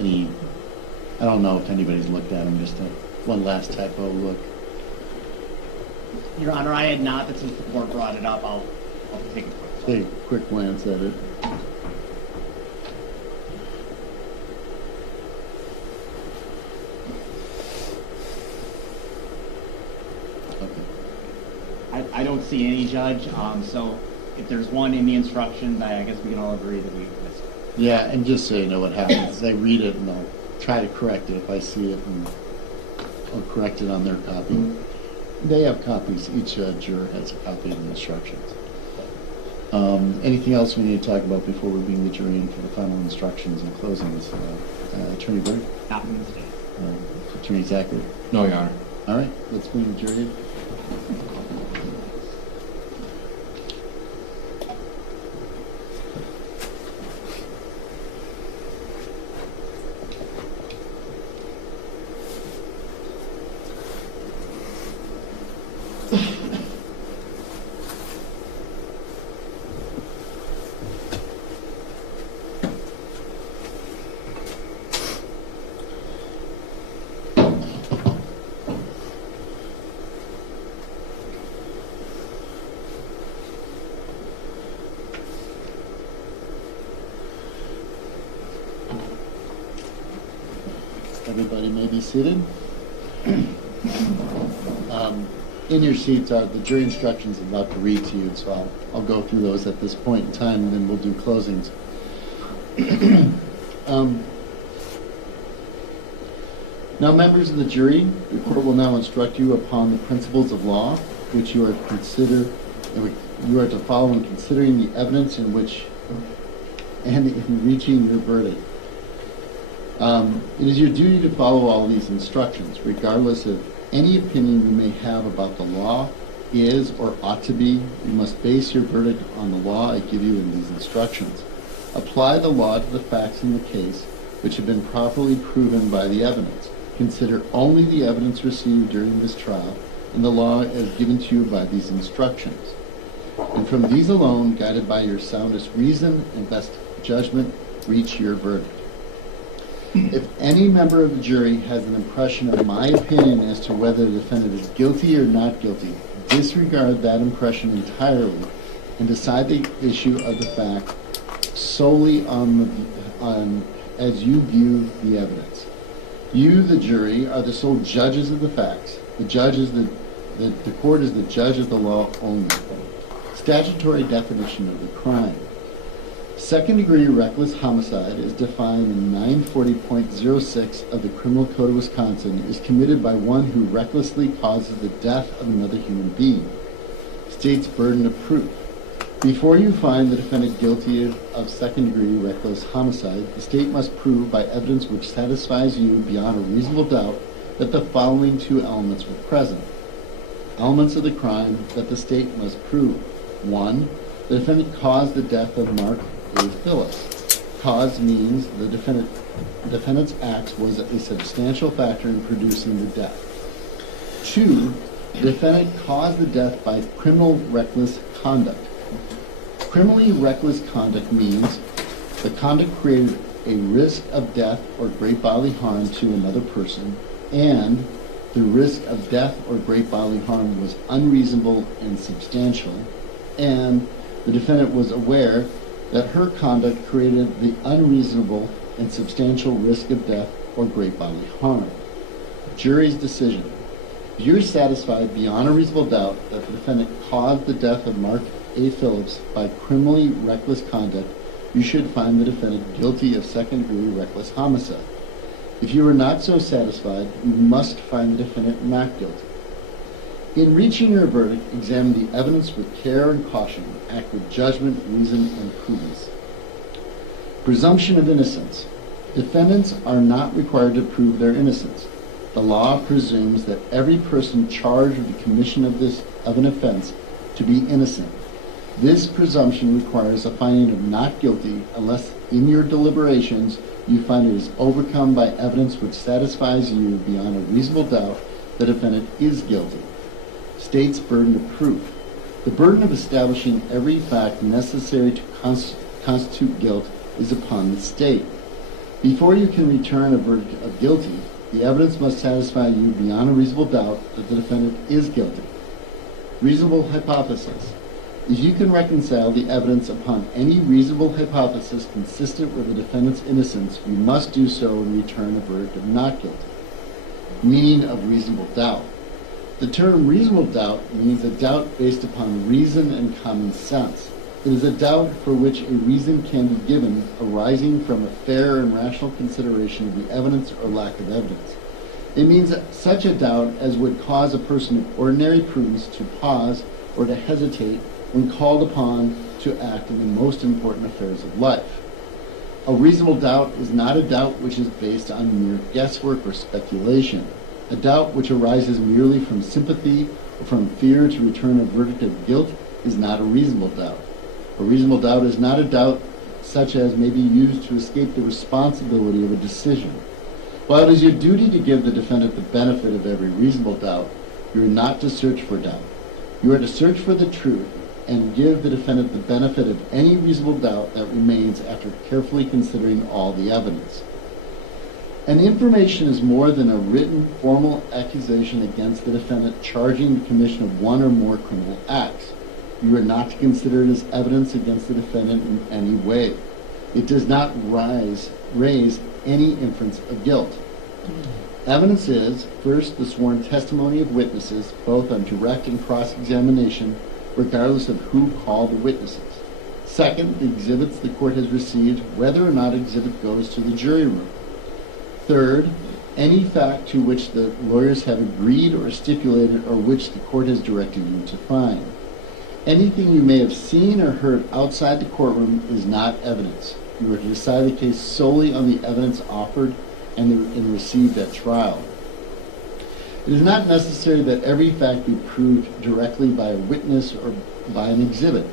any, I don't know if anybody's looked at them, just one last typo look. Your Honor, I had not, but since the board brought it up, I'll take a quick look. Take a quick glance at it. I don't see any, Judge, so if there's one in the instructions, I guess we can all agree that we missed it. Yeah, and just so you know what happens, is I read it and I'll try to correct it if I see it, and I'll correct it on their copy. They have copies. Each juror has a copy of the instructions. Anything else we need to talk about before we bring the jury in for the final instructions and closings? Attorney Berg? Not from the state. Attorney Zachary? No, Your Honor. All right, let's bring the jury in. Everybody may be seated. In your seats are the jury instructions I'm about to read to you, so I'll go through those at this point in time, and then we'll do closings. Now, members of the jury, the court will now instruct you upon the principles of law, which you are to follow in considering the evidence in which and in reaching your verdict. It is your duty to follow all these instructions, regardless of any opinion you may have about the law is or ought to be. You must base your verdict on the law I give you in these instructions. Apply the law to the facts in the case which have been properly proven by the evidence. Consider only the evidence received during this trial and the law as given to you by these instructions. And from these alone, guided by your soundest reason and best judgment, reach your verdict. If any member of the jury has an impression of my opinion as to whether the defendant is guilty or not guilty, disregard that impression entirely and decide the issue of the fact solely on as you view the evidence. You, the jury, are the sole judges of the facts. The court is the judge of the law only. Statutory definition of the crime. Second-degree reckless homicide is defined in 940.06 of the Criminal Code of Wisconsin is committed by one who recklessly causes the death of another human being. State's burden of proof. Before you find the defendant guilty of second-degree reckless homicide, the state must prove by evidence which satisfies you beyond a reasonable doubt that the following two elements were present. Elements of the crime that the state must prove. 1. The defendant caused the death of Mark A. Phillips. Cause means the defendant's acts was a substantial factor in producing the death. 2. The defendant caused the death by criminal reckless conduct. Criminally reckless conduct means the conduct created a risk of death or great bodily harm to another person, and the risk of death or great bodily harm was unreasonable and substantial, and the defendant was aware that her conduct created the unreasonable and substantial risk of death or great bodily harm. Jury's decision. If you are satisfied beyond a reasonable doubt that the defendant caused the death of Mark A. Phillips by criminally reckless conduct, you should find the defendant guilty of second-degree reckless homicide. If you are not so satisfied, you must find the defendant not guilty. In reaching your verdict, examine the evidence with care and caution. Act with judgment, reason, and prudence. Presumption of innocence. Defendants are not required to prove their innocence. The law presumes that every person charged with the commission of an offense to be innocent. This presumption requires a finding of not guilty unless in your deliberations you find it is overcome by evidence which satisfies you beyond a reasonable doubt the defendant is guilty. State's burden of proof. The burden of establishing every fact necessary to constitute guilt is upon the state. Before you can return a verdict of guilty, the evidence must satisfy you beyond a reasonable doubt that the defendant is guilty. Reasonable hypothesis. If you can reconcile the evidence upon any reasonable hypothesis consistent with the defendant's innocence, you must do so and return a verdict of not guilty. Meaning of reasonable doubt. The term reasonable doubt means a doubt based upon reason and common sense. It is a doubt for which a reason can be given arising from a fair and rational consideration of the evidence or lack of evidence. It means such a doubt as would cause a person of ordinary prudence to pause or to hesitate when called upon to act in the most important affairs of life. A reasonable doubt is not a doubt which is based on mere guesswork or speculation. A doubt which arises merely from sympathy or from fear to return a verdict of guilt is not a reasonable doubt. A reasonable doubt is not a doubt such as may be used to escape the responsibility of a decision. While it is your duty to give the defendant the benefit of every reasonable doubt, you are not to search for doubt. You are to search for the truth and give the defendant the benefit of any reasonable doubt that remains after carefully considering all the evidence. An information is more than a written, formal accusation against the defendant charging the commission of one or more criminal acts. You are not to consider it as evidence against the defendant in any way. It does not raise any inference of guilt. Evidence is, first, the sworn testimony of witnesses, both on direct and cross-examination, regardless of who called the witnesses. Second, the exhibits the court has received, whether or not exhibit goes to the jury room. Third, any fact to which the lawyers have agreed or stipulated or which the court has directed you to find. Anything you may have seen or heard outside the courtroom is not evidence. You are to decide the case solely on the evidence offered and received at trial. It is not necessary that every fact be proved directly by a witness or by an exhibit.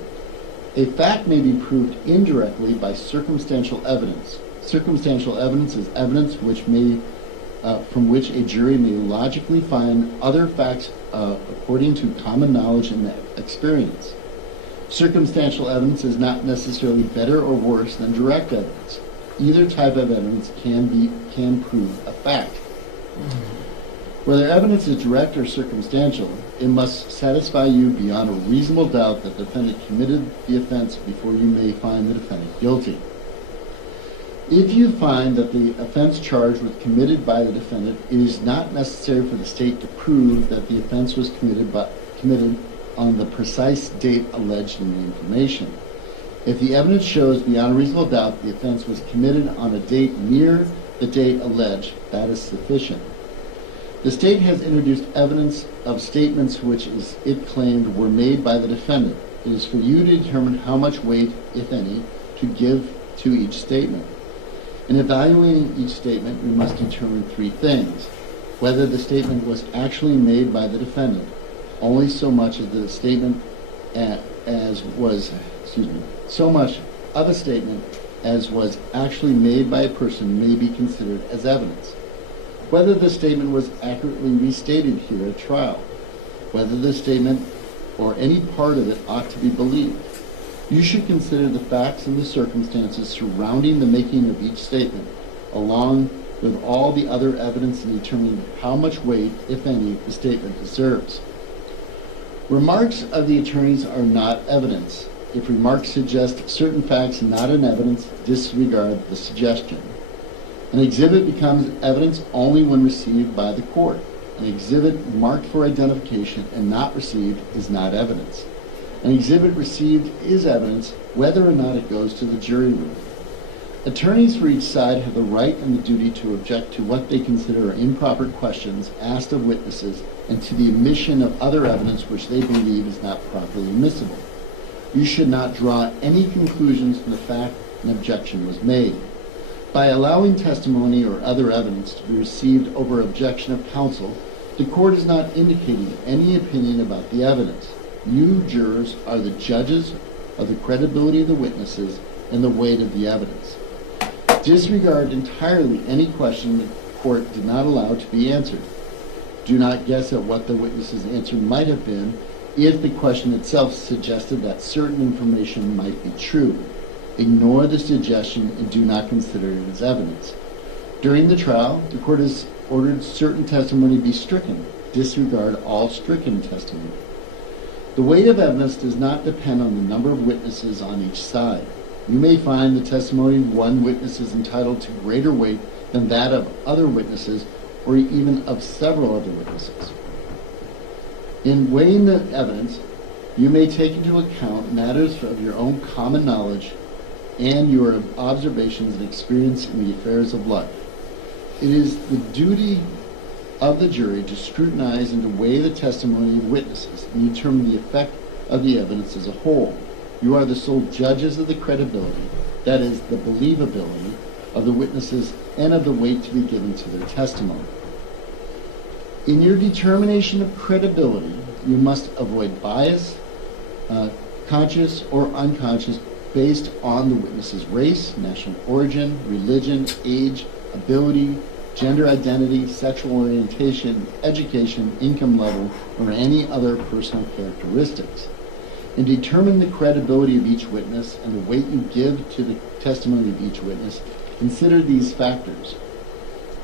A fact may be proved indirectly by circumstantial evidence. Circumstantial evidence is evidence from which a jury may logically find other facts according to common knowledge and experience. Circumstantial evidence is not necessarily better or worse than direct evidence. Either type of evidence can prove a fact. Whether evidence is direct or circumstantial, it must satisfy you beyond a reasonable doubt that the defendant committed the offense before you may find the defendant guilty. If you find that the offense charged was committed by the defendant, it is not necessary for the state to prove that the offense was committed on the precise date alleged in the information. If the evidence shows beyond a reasonable doubt the offense was committed on a date near the date alleged, that is sufficient. The state has introduced evidence of statements which it claimed were made by the defendant. It is for you to determine how much weight, if any, to give to each statement. In evaluating each statement, we must determine three things. Whether the statement was actually made by the defendant, only so much of the statement so much of a statement as was actually made by a person may be considered as evidence. Whether the statement was accurately restated here at trial. Whether the statement or any part of it ought to be believed. You should consider the facts and the circumstances surrounding the making of each statement, along with all the other evidence in determining how much weight, if any, the statement deserves. Remarks of the attorneys are not evidence. If remarks suggest certain facts not in evidence, disregard the suggestion. An exhibit becomes evidence only when received by the court. An exhibit marked for identification and not received is not evidence. An exhibit received is evidence whether or not it goes to the jury room. Attorneys for each side have the right and the duty to object to what they consider improper questions asked of witnesses and to the omission of other evidence which they believe is not properly admissible. You should not draw any conclusions from the fact an objection was made. By allowing testimony or other evidence to be received over objection of counsel, the court is not indicating any opinion about the evidence. You, jurors, are the judges of the credibility of the witnesses and the weight of the evidence. Disregard entirely any question the court did not allow to be answered. Do not guess at what the witness's answer might have been if the question itself suggested that certain information might be true. ignore the suggestion and do not consider it as evidence. During the trial, the court has ordered certain testimony be stricken. Disregard all stricken testimony. The weight of evidence does not depend on the number of witnesses on each side. You may find the testimony of one witness is entitled to greater weight than that of other witnesses, or even of several other witnesses. In weighing the evidence, you may take into account matters of your own common knowledge and your observations and experience in the affairs of life. It is the duty of the jury to scrutinize and to weigh the testimony of witnesses and determine the effect of the evidence as a whole. You are the sole judges of the credibility, that is, the believability of the witnesses and of the weight to be given to their testimony. In your determination of credibility, you must avoid bias, conscious or unconscious, based on the witness's race, national origin, religion, age, ability, gender identity, sexual orientation, education, income level, or any other personal characteristics. In determining the credibility of each witness and the weight you give to the testimony of each witness, consider these factors: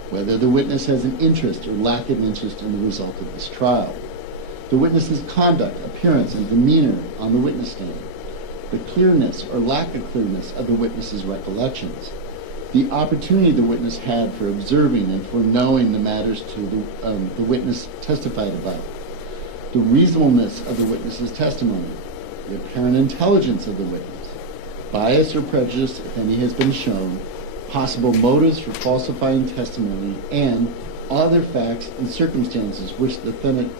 whether the witness has an interest or lack of interest in the result of this trial, the witness's conduct, appearance, and demeanor on the witness stand, the clearness or lack of clearness of the witness's recollections, the opportunity the witness had for observing and for knowing the matters to the witness testified about, the reasonableness of the witness's testimony, the apparent intelligence of the witness, bias or prejudice, if any has been shown, possible motives for falsifying testimony, and other facts and circumstances which the defendant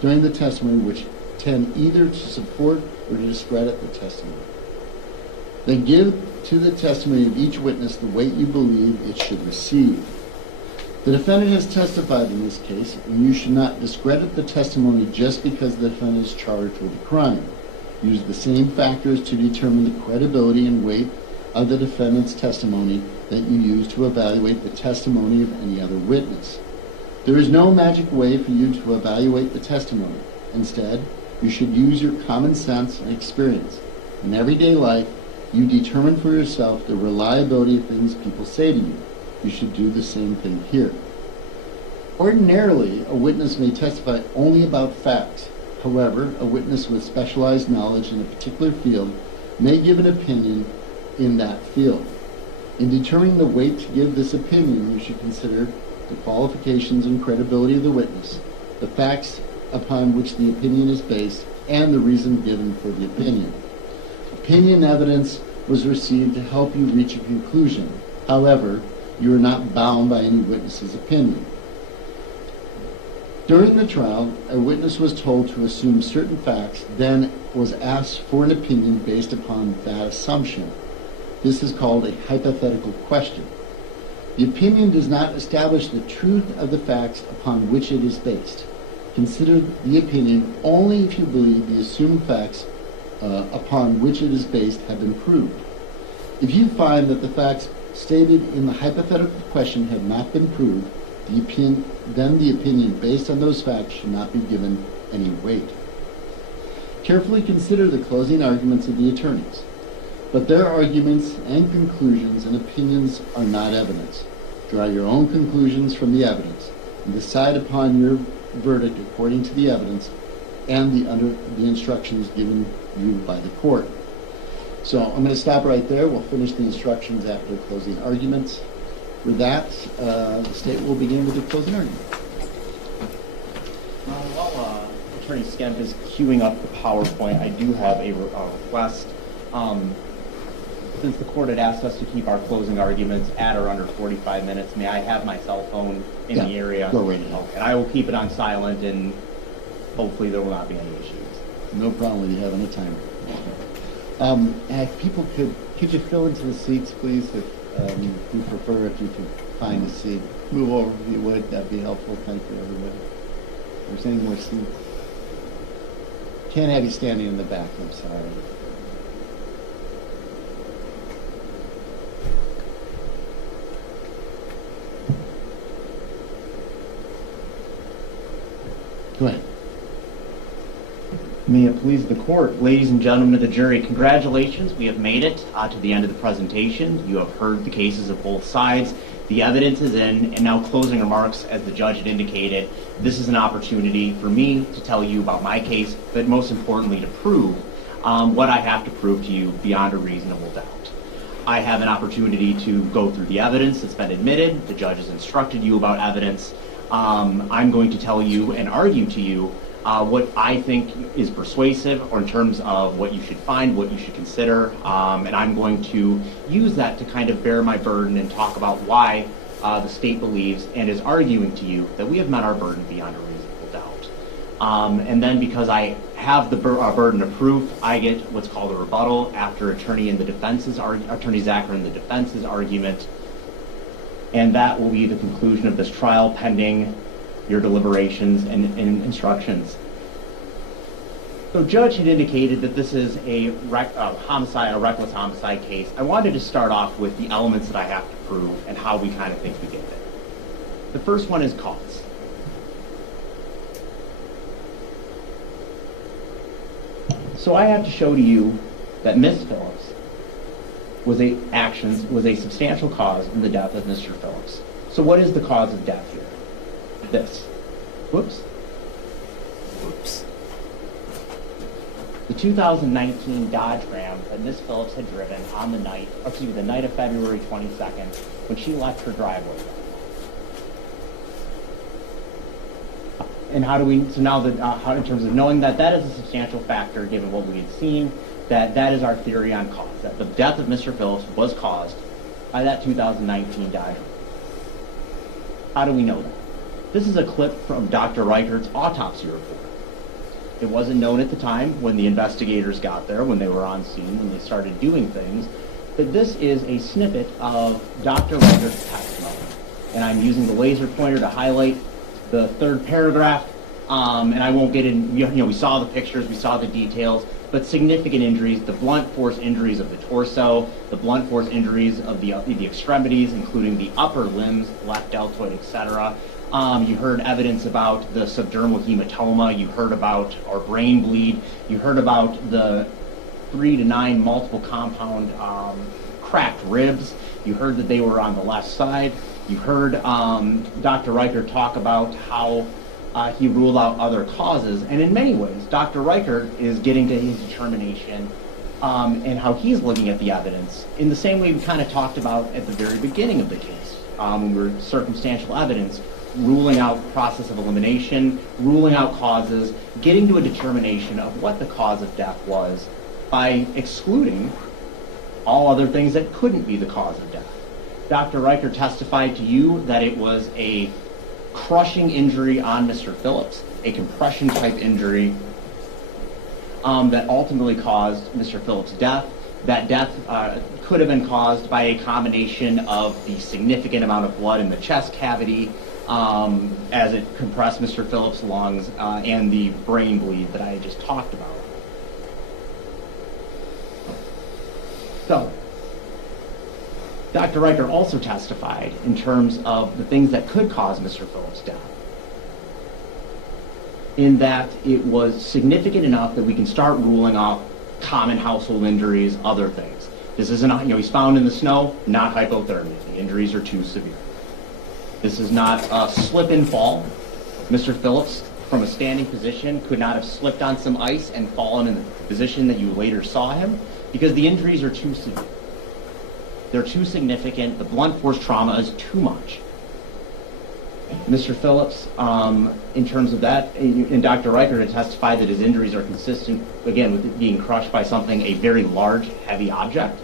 during the testimony which tend either to support or to discredit the testimony. Then give to the testimony of each witness the weight you believe it should receive. The defendant has testified in this case, and you should not discredit the testimony just because the defendant is charged with a crime. Use the same factors to determine the credibility and weight of the defendant's testimony that you use to evaluate the testimony of any other witness. There is no magic way for you to evaluate the testimony. Instead, you should use your common sense and experience. In everyday life, you determine for yourself the reliability of things people say to you. You should do the same thing here. Ordinarily, a witness may testify only about facts. However, a witness with specialized knowledge in a particular field may give an opinion in that field. In determining the weight to give this opinion, you should consider the qualifications and credibility of the witness, the facts upon which the opinion is based, and the reason given for the opinion. Opinion evidence was received to help you reach a conclusion. However, you are not bound by any witness's opinion. During the trial, a witness was told to assume certain facts, then was asked for an opinion based upon that assumption. This is called a hypothetical question. The opinion does not establish the truth of the facts upon which it is based. Consider the opinion only if you believe the assumed facts upon which it is based have been proved. If you find that the facts stated in the hypothetical question have not been proved, then the opinion based on those facts should not be given any weight. Carefully consider the closing arguments of the attorneys, but their arguments and conclusions and opinions are not evidence. Draw your own conclusions from the evidence and decide upon your verdict according to the evidence and the instructions given you by the court. So I'm going to stop right there. We'll finish the instructions after closing arguments. With that, the state will begin with the closing argument. While Attorney Skemp is queuing up the PowerPoint, I do have a request. Since the court had asked us to keep our closing arguments at or under 45 minutes, may I have my cell phone in the area? Go right ahead. Okay, I will keep it on silent, and hopefully there will not be any issues. No problem with you having a timer. If people could you fill into the seats, please? If we prefer if you could find a seat. Move over if you would. That'd be helpful. Thank you, everybody. If there's any more seats. Can't have you standing in the back. I'm sorry. Go ahead. May it please the court, ladies and gentlemen of the jury, congratulations. We have made it to the end of the presentation. You have heard the cases of both sides. The evidence is in, and now closing remarks, as the judge had indicated. This is an opportunity for me to tell you about my case, but most importantly to prove what I have to prove to you beyond a reasonable doubt. I have an opportunity to go through the evidence that's been admitted. The judge has instructed you about evidence. I'm going to tell you and argue to you what I think is persuasive, or in terms of what you should find, what you should consider, and I'm going to use that to kind of bear my burden and talk about why the state believes and is arguing to you that we have met our burden beyond a reasonable doubt. And then because I have the burden of proof, I get what's called a rebuttal after Attorney Zacher in the defense's argument, and that will be the conclusion of this trial pending your deliberations and instructions. So Judge had indicated that this is a reckless homicide case. I wanted to start off with the elements that I have to prove and how we kind of think we get there. The first one is cause. So I have to show to you that Ms. Phillips was a substantial cause in the death of Mr. Phillips. So what is the cause of death here? This. Whoops. The 2019 Dodge Ram that Ms. Phillips had driven on the night of February 22nd when she left her driveway. And how do we, so now that, in terms of knowing that that is a substantial factor given what we had seen, that is our theory on cause, that the death of Mr. Phillips was caused by that 2019 Dodge Ram. How do we know that? This is a clip from Dr. Reichert's autopsy report. It wasn't known at the time when the investigators got there, when they were on scene, when they started doing things, but this is a snippet of Dr. Reichert's testimony. And I'm using the laser pointer to highlight the third paragraph, and I won't get in, we saw the pictures, we saw the details, but significant injuries, the blunt force injuries of the torso, the blunt force injuries of the extremities, including the upper limbs, left deltoid, etc. You heard evidence about the subdermal hematoma. You heard about our brain bleed. You heard about the 3 to 9 multiple compound cracked ribs. You heard that they were on the left side. You heard Dr. Reichert talk about how he ruled out other causes. And in many ways, Dr. Reichert is getting to his determination and how he's looking at the evidence in the same way we kind of talked about at the very beginning of the case, when we were circumstantial evidence, ruling out process of elimination, ruling out causes, getting to a determination of what the cause of death was by excluding all other things that couldn't be the cause of death. Dr. Reichert testified to you that it was a crushing injury on Mr. Phillips, a compression type injury that ultimately caused Mr. Phillips' death. That death could have been caused by a combination of the significant amount of blood in the chest cavity, as it compressed Mr. Phillips' lungs, and the brain bleed that I had just talked about. So, Dr. Reichert also testified in terms of the things that could cause Mr. Phillips' death, in that it was significant enough that we can start ruling off common household injuries, other things. This isn't, he's found in the snow, not hypothermia. The injuries are too severe. This is not a slip and fall. Mr. Phillips, from a standing position, could not have slipped on some ice and fallen in the position that you later saw him, because the injuries are too severe. They're too significant. The blunt force trauma is too much. Mr. Phillips, in terms of that, and Dr. Reichert had testified that his injuries are consistent, again, with it being crushed by something, a very large, heavy object.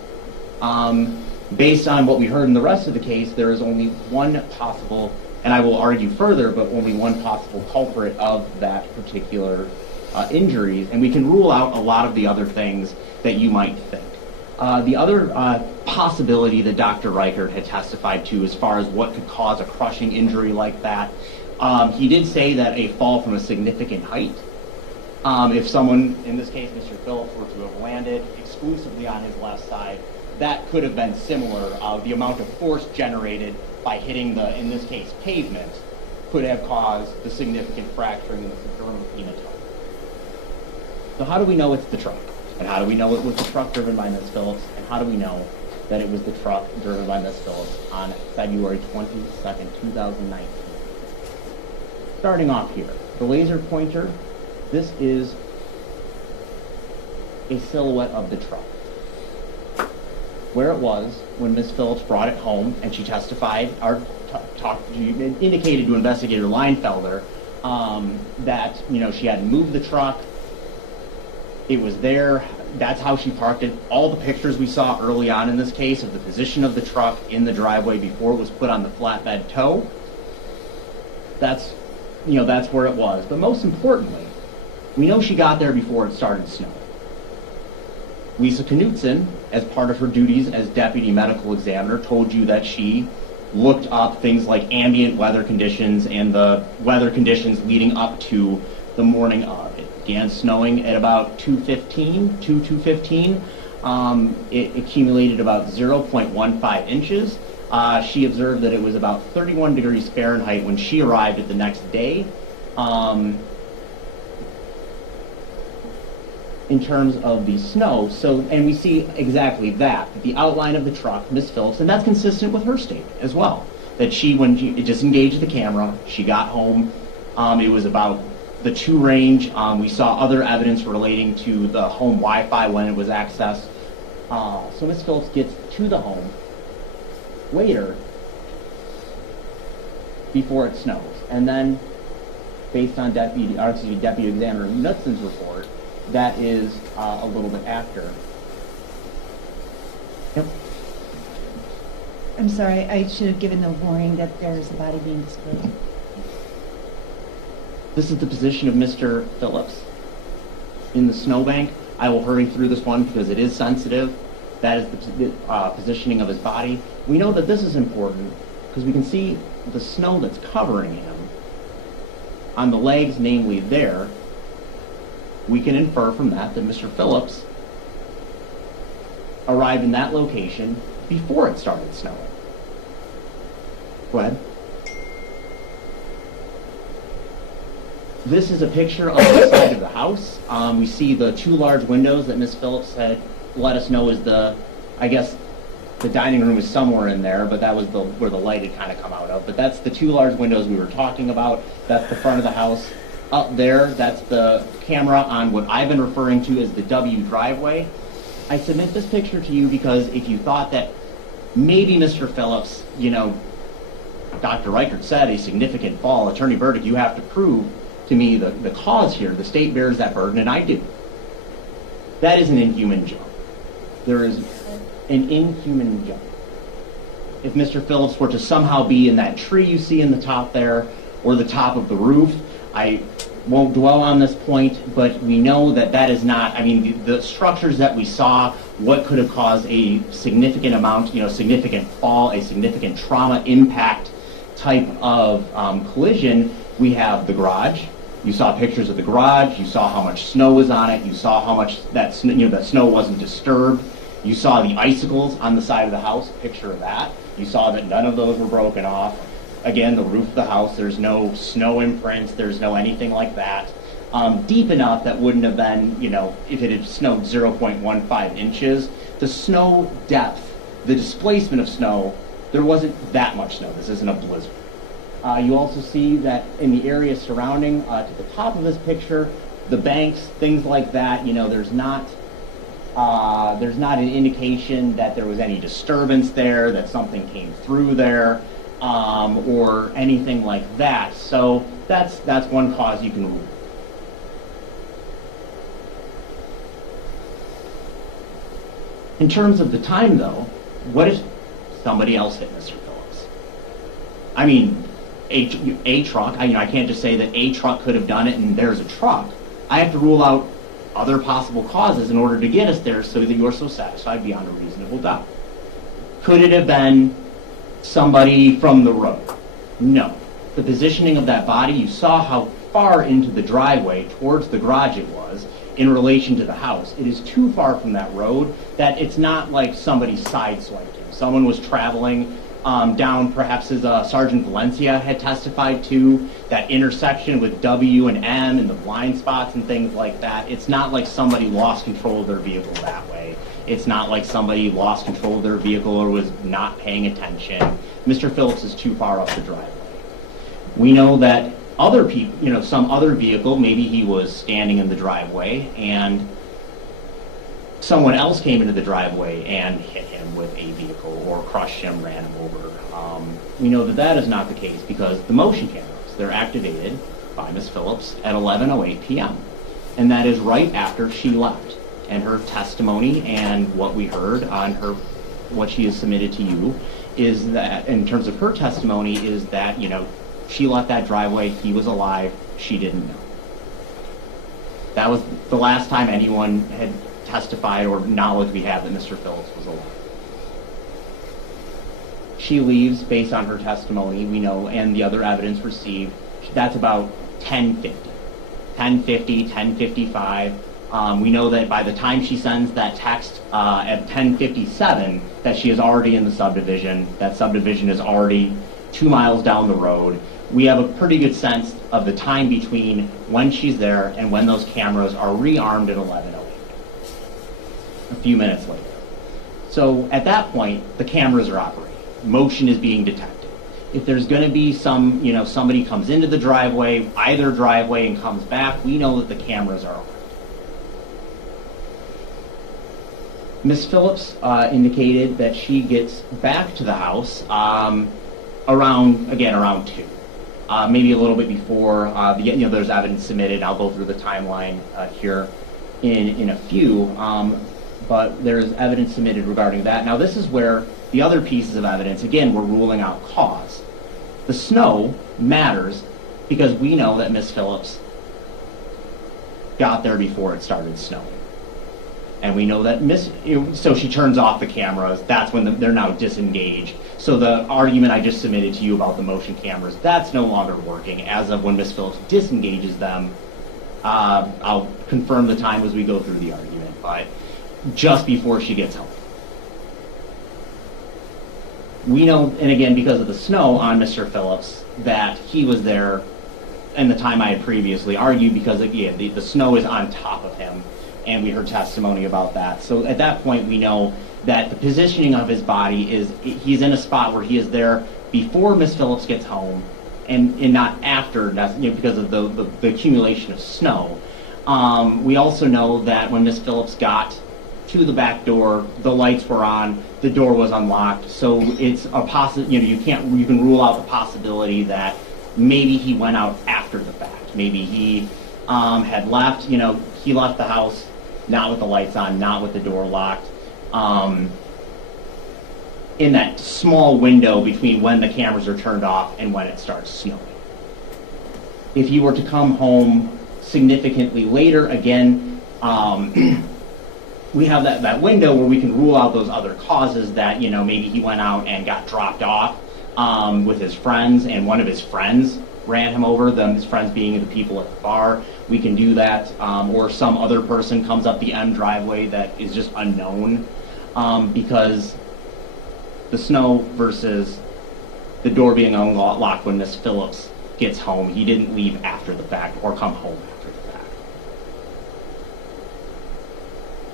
Based on what we heard in the rest of the case, there is only one possible, and I will argue further, but only one possible culprit of that particular injury, and we can rule out a lot of the other things that you might think. The other possibility that Dr. Reichert had testified to as far as what could cause a crushing injury like that, he did say that a fall from a significant height, if someone, in this case Mr. Phillips, were to have landed exclusively on his left side, that could have been similar. The amount of force generated by hitting the, in this case, pavement, could have caused the significant fracturing in the subdermal hematoma. So how do we know it's the truck? And how do we know it was the truck driven by Ms. Phillips? And how do we know that it was the truck driven by Ms. Phillips on February 22nd, 2019? Starting off here, the laser pointer, this is a silhouette of the truck. Where it was when Ms. Phillips brought it home and she testified, or she indicated to Investigator Leinfelder that, you know, she had moved the truck. It was there. That's how she parked it. All the pictures we saw early on in this case of the position of the truck in the driveway before it was put on the flatbed tow, that's, you know, that's where it was. But most importantly, we know she got there before it started snowing. Lisa Knutson, as part of her duties as deputy medical examiner, told you that she looked up things like ambient weather conditions and the weather conditions leading up to the morning of. It began snowing at about 2:15. It accumulated about 0.15 inches. She observed that it was about 31 degrees Fahrenheit when she arrived at the next day. In terms of the snow, and we see exactly that, the outline of the truck, Miss Phillips, and that's consistent with her statement as well, that when she disengaged the camera, she got home, it was about the 2 range. We saw other evidence relating to the home Wi-Fi when it was accessed. So Miss Phillips gets to the home later before it snows, and then based on Deputy Examiner Knutson's report, that is a little bit after. Yep. I'm sorry, I should have given the warning that there's a body being disposed. This is the position of Mr. Phillips in the snowbank. I will hurry through this one because it is sensitive. That is the positioning of his body. We know that this is important because we can see the snow that's covering him on the legs, namely there. We can infer from that Mr. Phillips arrived in that location before it started snowing. Go ahead. This is a picture of the side of the house. We see the 2 large windows that Ms. Phillips had let us know is I guess the dining room is somewhere in there, but that was where the light had kind of come out of. But that's the 2 large windows we were talking about. That's the front of the house. Up there, that's the camera on what I've been referring to as the W driveway. I submit this picture to you because if you thought that maybe Mr. Phillips, you know, Dr. Reichert said a significant fall, Attorney Burdick, you have to prove to me the cause here. The state bears that burden, and I do. That is an inhuman jump. There is an inhuman jump. If Mr. Phillips were to somehow be in that tree you see in the top there, or the top of the roof, I won't dwell on this point, but we know that is not, I mean, the structures that we saw, what could have caused a significant amount, you know, significant fall, a significant trauma impact type of collision. We have the garage. You saw pictures of the garage. You saw how much snow was on it. You saw how much that snow wasn't disturbed. You saw the icicles on the side of the house, picture of that. You saw that none of those were broken off. Again, the roof of the house, there's no snow imprints, there's no anything like that. Deep enough that wouldn't have been, you know, if it had snowed 0.15 inches. The snow depth, the displacement of snow, there wasn't that much snow. This isn't a blizzard. You also see that in the area surrounding, to the top of this picture, the banks, things like that, you know, there's not an indication that there was any disturbance there, that something came through there. Or anything like that. So that's one cause you can rule. In terms of the time, though, what if somebody else hit Mr. Phillips? I mean, a truck. I can't just say that a truck could have done it and there's a truck. I have to rule out other possible causes in order to get us there so that you're so satisfied beyond a reasonable doubt. Could it have been somebody from the road? No. The positioning of that body, you saw how far into the driveway towards the garage it was in relation to the house. It is too far from that road that it's not like somebody sideswiped him. Someone was traveling down perhaps as Sergeant Valencia had testified to, that intersection with W and M and the blind spots and things like that. It's not like somebody lost control of their vehicle that way. It's not like somebody lost control of their vehicle or was not paying attention. Mr. Phillips is too far up the driveway. We know that other people, some other vehicle, maybe he was standing in the driveway and someone else came into the driveway and hit him with a vehicle or crushed him, ran him over. We know that that is not the case because the motion cameras, they're activated by Ms. Phillips at 11:08 p.m. And that is right after she left. And her testimony and what we heard on what she has submitted to you is that, in terms of her testimony, is that, she left that driveway, he was alive, she didn't know. That was the last time anyone had testified or knowledge we have that Mr. Phillips was alive. She leaves based on her testimony, we know, and the other evidence received. That's about 10:50. 10:50, 10:55. We know that by the time she sends that text at 10:57, that she is already in the subdivision. That subdivision is already 2 miles down the road. We have a pretty good sense of the time between when she's there and when those cameras are rearmed at 11:08. A few minutes later. So at that point, the cameras are operating. Motion is being detected. If there's going to be somebody comes into the driveway, either driveway, and comes back, we know that the cameras are on. Ms. Phillips indicated that she gets back to the house around 2. Maybe a little bit before. There's evidence submitted. I'll go through the timeline here in a few. But there's evidence submitted regarding that. Now, this is where the other pieces of evidence, again, we're ruling out cause. The snow matters because we know that Ms. Phillips got there before it started snowing. And we know that so she turns off the cameras. That's when they're now disengaged. So the argument I just submitted to you about the motion cameras, that's no longer working. As of when Ms. Phillips disengages them, I'll confirm the time as we go through the argument, but just before she gets home. We know, and again, because of the snow on Mr. Phillips, that he was there in the time I had previously argued because, again, the snow is on top of him, and we heard testimony about that. So at that point, we know that the positioning of his body is, he's in a spot where he is there before Ms. Phillips gets home, and not after, because of the accumulation of snow. We also know that when Ms. Phillips got to the back door, the lights were on, the door was unlocked, so it's a you can rule out the possibility that maybe he went out after the fact. Maybe he had left, he left the house not with the lights on, not with the door locked, in that small window between when the cameras are turned off and when it starts snowing. If he were to come home significantly later, again, we have that window where we can rule out those other causes that, maybe he went out and got dropped off with his friends and one of his friends ran him over, his friends being the people at the bar. We can do that. Or some other person comes up the M driveway that is just unknown because the snow versus the door being unlocked when Miss Phillips gets home. He didn't leave after the fact or come home after the fact.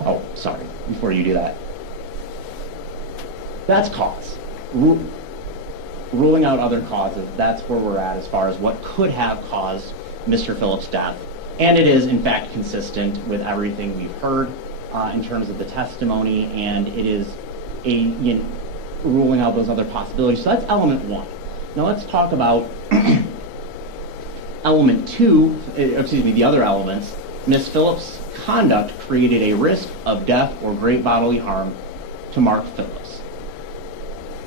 Oh, sorry, before you do that. That's cause. Ruling out other causes, that's where we're at as far as what could have caused Mr. Phillips' death. And it is, in fact, consistent with everything we've heard in terms of the testimony, and it is ruling out those other possibilities. So that's element 1. Now let's talk about element 2, the other elements. Ms. Phillips' conduct created a risk of death or great bodily harm to Mark Phillips.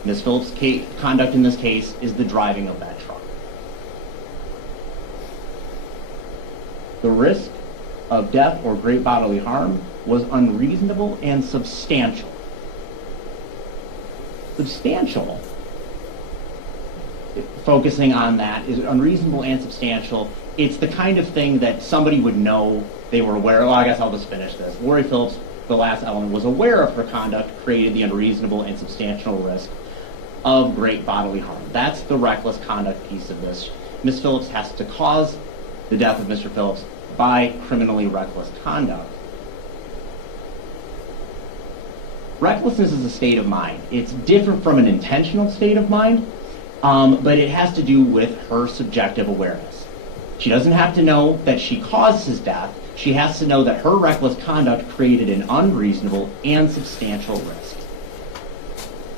Ms. Phillips' conduct in this case is the driving of that truck. The risk of death or great bodily harm was unreasonable and substantial. Substantial, focusing on that, is unreasonable and substantial. It's the kind of thing that somebody would know, they were aware of. Well, I guess I'll just finish this. Lori Phillips, the last element, was aware of her conduct created the unreasonable and substantial risk of great bodily harm. That's the reckless conduct piece of this. Ms. Phillips has to cause the death of Mr. Phillips by criminally reckless conduct. Recklessness is a state of mind. It's different from an intentional state of mind, but it has to do with her subjective awareness. She doesn't have to know that she caused his death. She has to know that her reckless conduct created an unreasonable and substantial risk.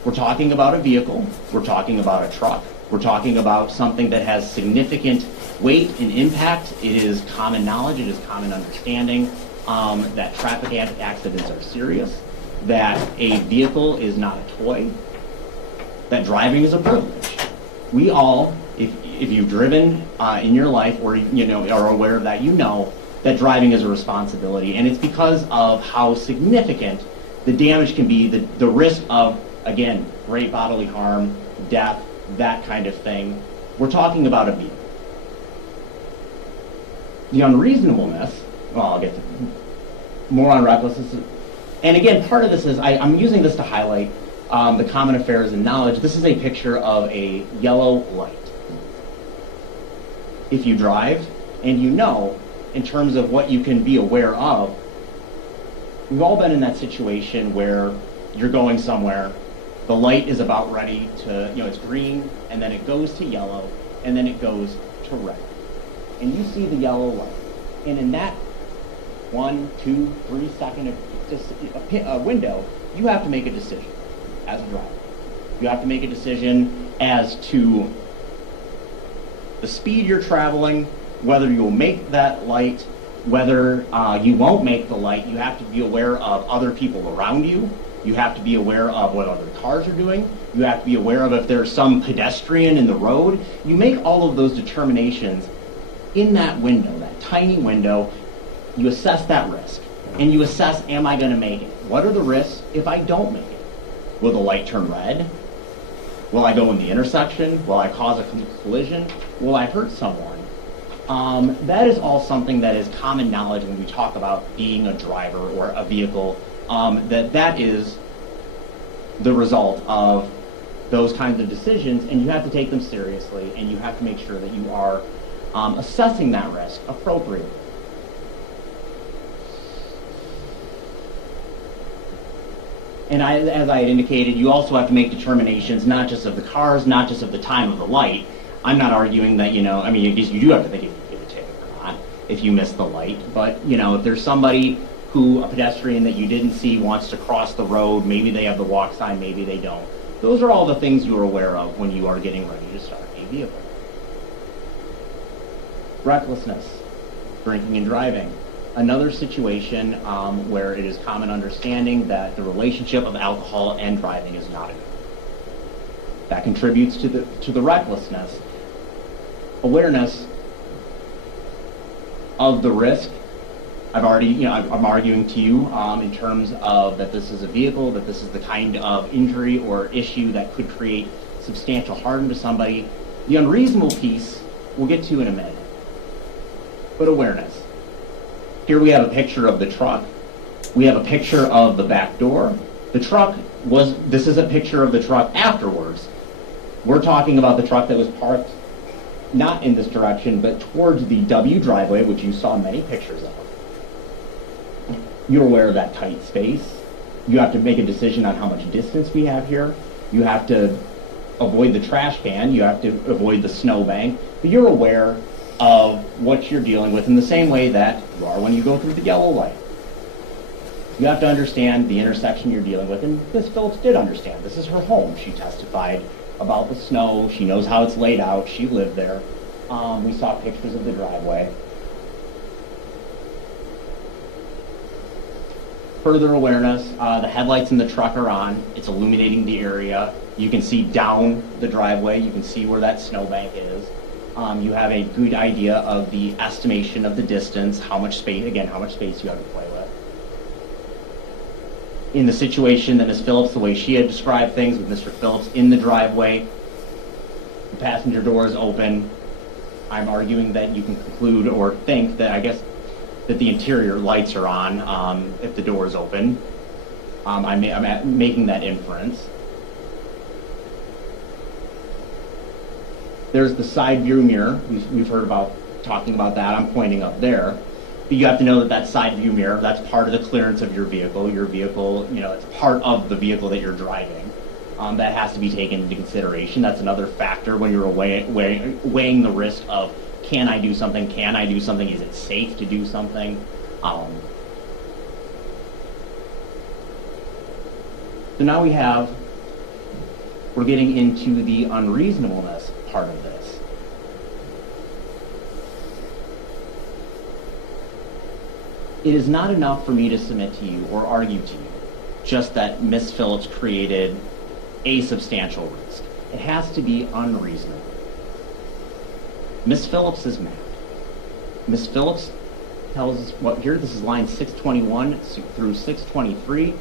We're talking about a vehicle. We're talking about a truck. We're talking about something that has significant weight and impact. It is common knowledge. It is common understanding that traffic accidents are serious, that a vehicle is not a toy, that driving is a privilege. We all, if you've driven in your life or are aware of that, you know that driving is a responsibility, and it's because of how significant the damage can be, the risk of, again, great bodily harm, death, that kind of thing. We're talking about a vehicle. The unreasonableness, well, I'll get to more on recklessness. And again, part of this is, I'm using this to highlight the common affairs and knowledge. This is a picture of a yellow light. If you drive and you know, in terms of what you can be aware of, we've all been in that situation where you're going somewhere, the light is about ready to, it's green, and then it goes to yellow, and then it goes to red. And you see the yellow light. And in that 1, 2, 3 second window, you have to make a decision as a driver. You have to make a decision as to the speed you're traveling, whether you'll make that light, whether you won't make the light. You have to be aware of other people around you. You have to be aware of what other cars are doing. You have to be aware of if there's some pedestrian in the road. You make all of those determinations in that window, that tiny window. You assess that risk. And you assess, am I going to make it? What are the risks if I don't make it? Will the light turn red? Will I go in the intersection? Will I cause a collision? Will I hurt someone? That is all something that is common knowledge when we talk about being a driver or a vehicle, that is the result of those kinds of decisions, and you have to take them seriously, and you have to make sure that you are assessing that risk appropriately. And as I had indicated, you also have to make determinations not just of the cars, not just of the time of the light. I'm not arguing that, I guess you do have to think if you give a ticket or not, if you miss the light. But, if there's somebody a pedestrian that you didn't see wants to cross the road, maybe they have the walk sign, maybe they don't. Those are all the things you're aware of when you are getting ready to start a vehicle. Recklessness, drinking and driving. Another situation where it is common understanding that the relationship of alcohol and driving is not a good. That contributes to the recklessness. Awareness of the risk. I'm arguing to you in terms of that this is a vehicle, that this is the kind of injury or issue that could create substantial harm to somebody. The unreasonable piece we'll get to in a minute. But awareness. Here we have a picture of the truck. We have a picture of the back door. This is a picture of the truck afterwards. We're talking about the truck that was parked not in this direction, but towards the W driveway, which you saw many pictures of. You're aware of that tight space. You have to make a decision on how much distance we have here. You have to avoid the trash can. You have to avoid the snowbank. But you're aware of what you're dealing with in the same way that you are when you go through the yellow light. You have to understand the intersection you're dealing with, and Ms. Phillips did understand. This is her home. She testified about the snow. She knows how it's laid out. She lived there. We saw pictures of the driveway. Further awareness, the headlights in the truck are on. It's illuminating the area. You can see down the driveway. You can see where that snowbank is. You have a good idea of the estimation of the distance, how much space you have to play with. In the situation that Ms. Phillips, the way she had described things with Mr. Phillips in the driveway, the passenger door is open. I'm arguing that you can conclude or think that, that the interior lights are on if the door is open. I'm making that inference. There's the side view mirror. We've heard about talking about that. I'm pointing up there. But you have to know that that side view mirror, that's part of the clearance of your vehicle. Your vehicle, it's part of the vehicle that you're driving. That has to be taken into consideration. That's another factor when you're weighing the risk of, can I do something? Can I do something? Is it safe to do something? So now we're getting into the unreasonableness part of this. It is not enough for me to submit to you or argue to you just that Ms. Phillips created a substantial risk. It has to be unreasonable. Ms. Phillips is mad. Ms. Phillips tells us here, this is line 621 through 623.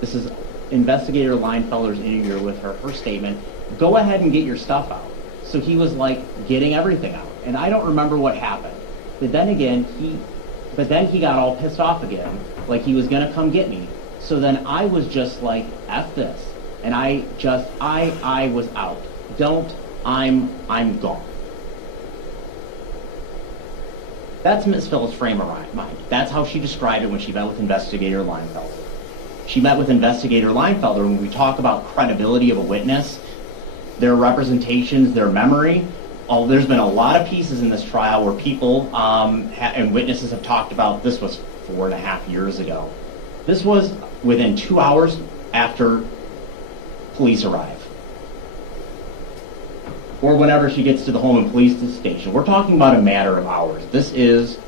This is Investigator Leinfelder's interview with her statement. Go ahead and get your stuff out. So he was like getting everything out. And I don't remember what happened. But then he got all pissed off again, like he was gonna come get me. So then I was just like, F this. And I was out. I'm gone. That's Ms. Phillips' frame of mind. That's how she described it when she met with Investigator Leinfelder. She met with Investigator Leinfelder. When we talk about credibility of a witness, their representations, their memory, there's been a lot of pieces in this trial where people and witnesses have talked about this was 4.5 years ago. This was within 2 hours after police arrive. Or whenever she gets to the Holmen police station. We're talking about a matter of hours. This is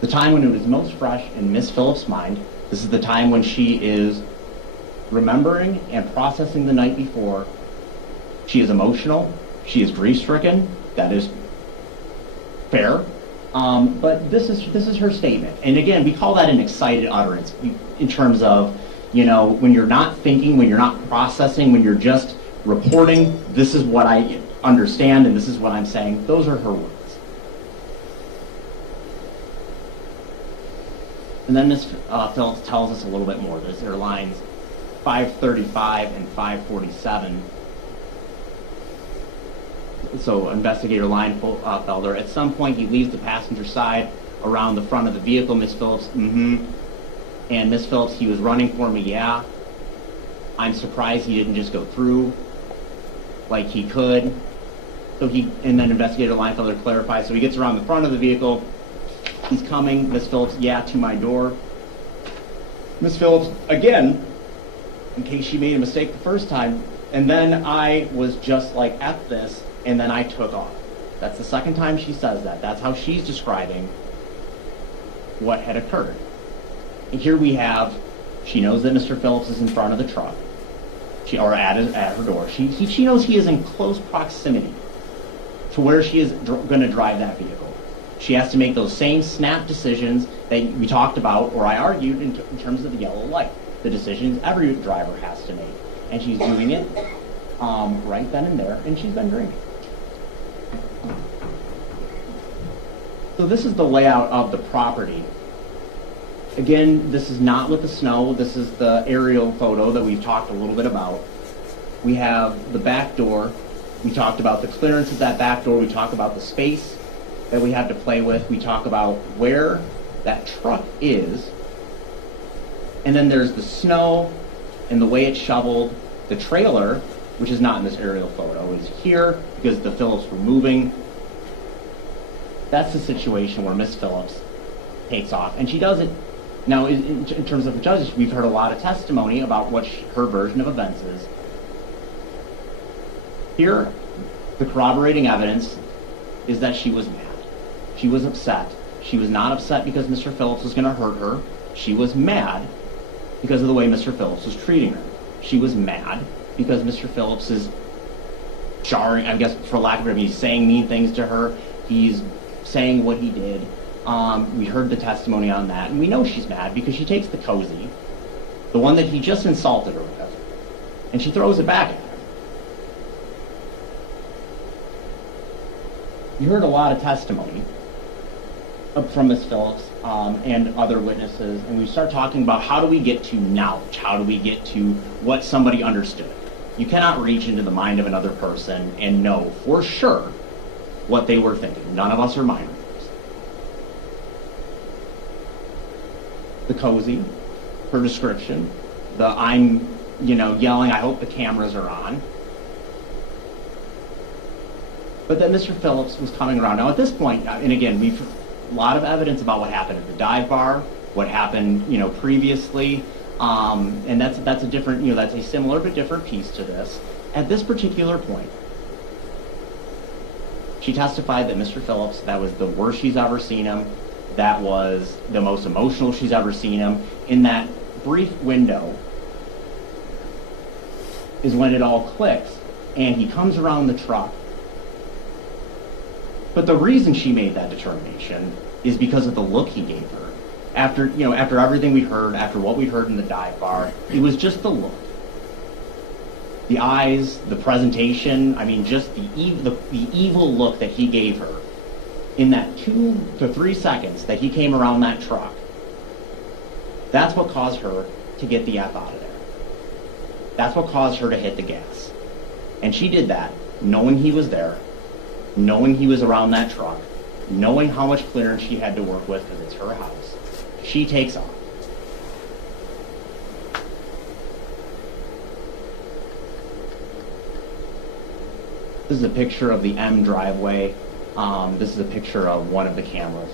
the time when it was most fresh in Miss Phillips' mind. This is the time when she is remembering and processing the night before. She is emotional. She is grief-stricken. That is fair. But this is her statement. And again, we call that an excited utterance in terms of, when you're not thinking, when you're not processing, when you're just reporting, this is what I understand and this is what I'm saying. Those are her words. And then Ms. Phillips tells us a little bit more. There's her lines 535 and 547. So Investigator Leinfelder, at some point he leaves the passenger side around the front of the vehicle. Ms. Phillips, And Ms. Phillips, he was running for me, yeah. I'm surprised he didn't just go through like he could. And then Investigator Leinfelder clarifies, so he gets around the front of the vehicle. He's coming. Ms. Phillips, yeah, to my door. Ms. Phillips, again, in case she made a mistake the first time, and then I was just like, F this, and then I took off. That's the second time she says that. That's how she's describing what had occurred. And here we have, she knows that Mr. Phillips is in front of the truck, or at her door. She knows he is in close proximity to where she is going to drive that vehicle. She has to make those same snap decisions that we talked about, or I argued in terms of the yellow light. The decisions every driver has to make. And she's doing it right then and there, and she's been drinking. So this is the layout of the property. Again, this is not with the snow. This is the aerial photo that we've talked a little bit about. We have the back door. We talked about the clearance of that back door. We talk about the space that we have to play with. We talk about where that truck is. And then there's the snow and the way it's shoveled. The trailer, which is not in this aerial photo, is here because the Phillips were moving. That's the situation where Miss Phillips takes off. And she does it. Now, in terms of the judges, we've heard a lot of testimony about what her version of events is. Here, the corroborating evidence is that she was mad. She was upset. She was not upset because Mr. Phillips was going to hurt her. She was mad because of the way Mr. Phillips was treating her. She was mad because Mr. Phillips is jarring, I guess, for lack of a better, he's saying mean things to her. He's saying what he did. We heard the testimony on that, and we know she's mad because she takes the cozy, the one that he just insulted her with, and she throws it back at him. You heard a lot of testimony from Ms. Phillips and other witnesses, and we start talking about how do we get to knowledge? How do we get to what somebody understood? You cannot reach into the mind of another person and know for sure what they were thinking. None of us are mind readers. The cozy, her description, the I'm, yelling, I hope the cameras are on. But that Mr. Phillips was coming around. Now at this point, and again, we've a lot of evidence about what happened at the dive bar, what happened, previously, and that's a different, that's a similar but different piece to this. At this particular point, she testified that Mr. Phillips, that was the worst she's ever seen him. That was the most emotional she's ever seen him. In that brief window is when it all clicks, and he comes around the truck. But the reason she made that determination is because of the look he gave her. After everything we heard, after what we heard in the dive bar, it was just the look. The eyes, the presentation, just the evil look that he gave her in that 2 to 3 seconds that he came around that truck. That's what caused her to get the F out of there. That's what caused her to hit the gas. And she did that knowing he was there, knowing he was around that truck, knowing how much clearance she had to work with because it's her house. She takes off. This is a picture of the M driveway. This is a picture of one of the cameras.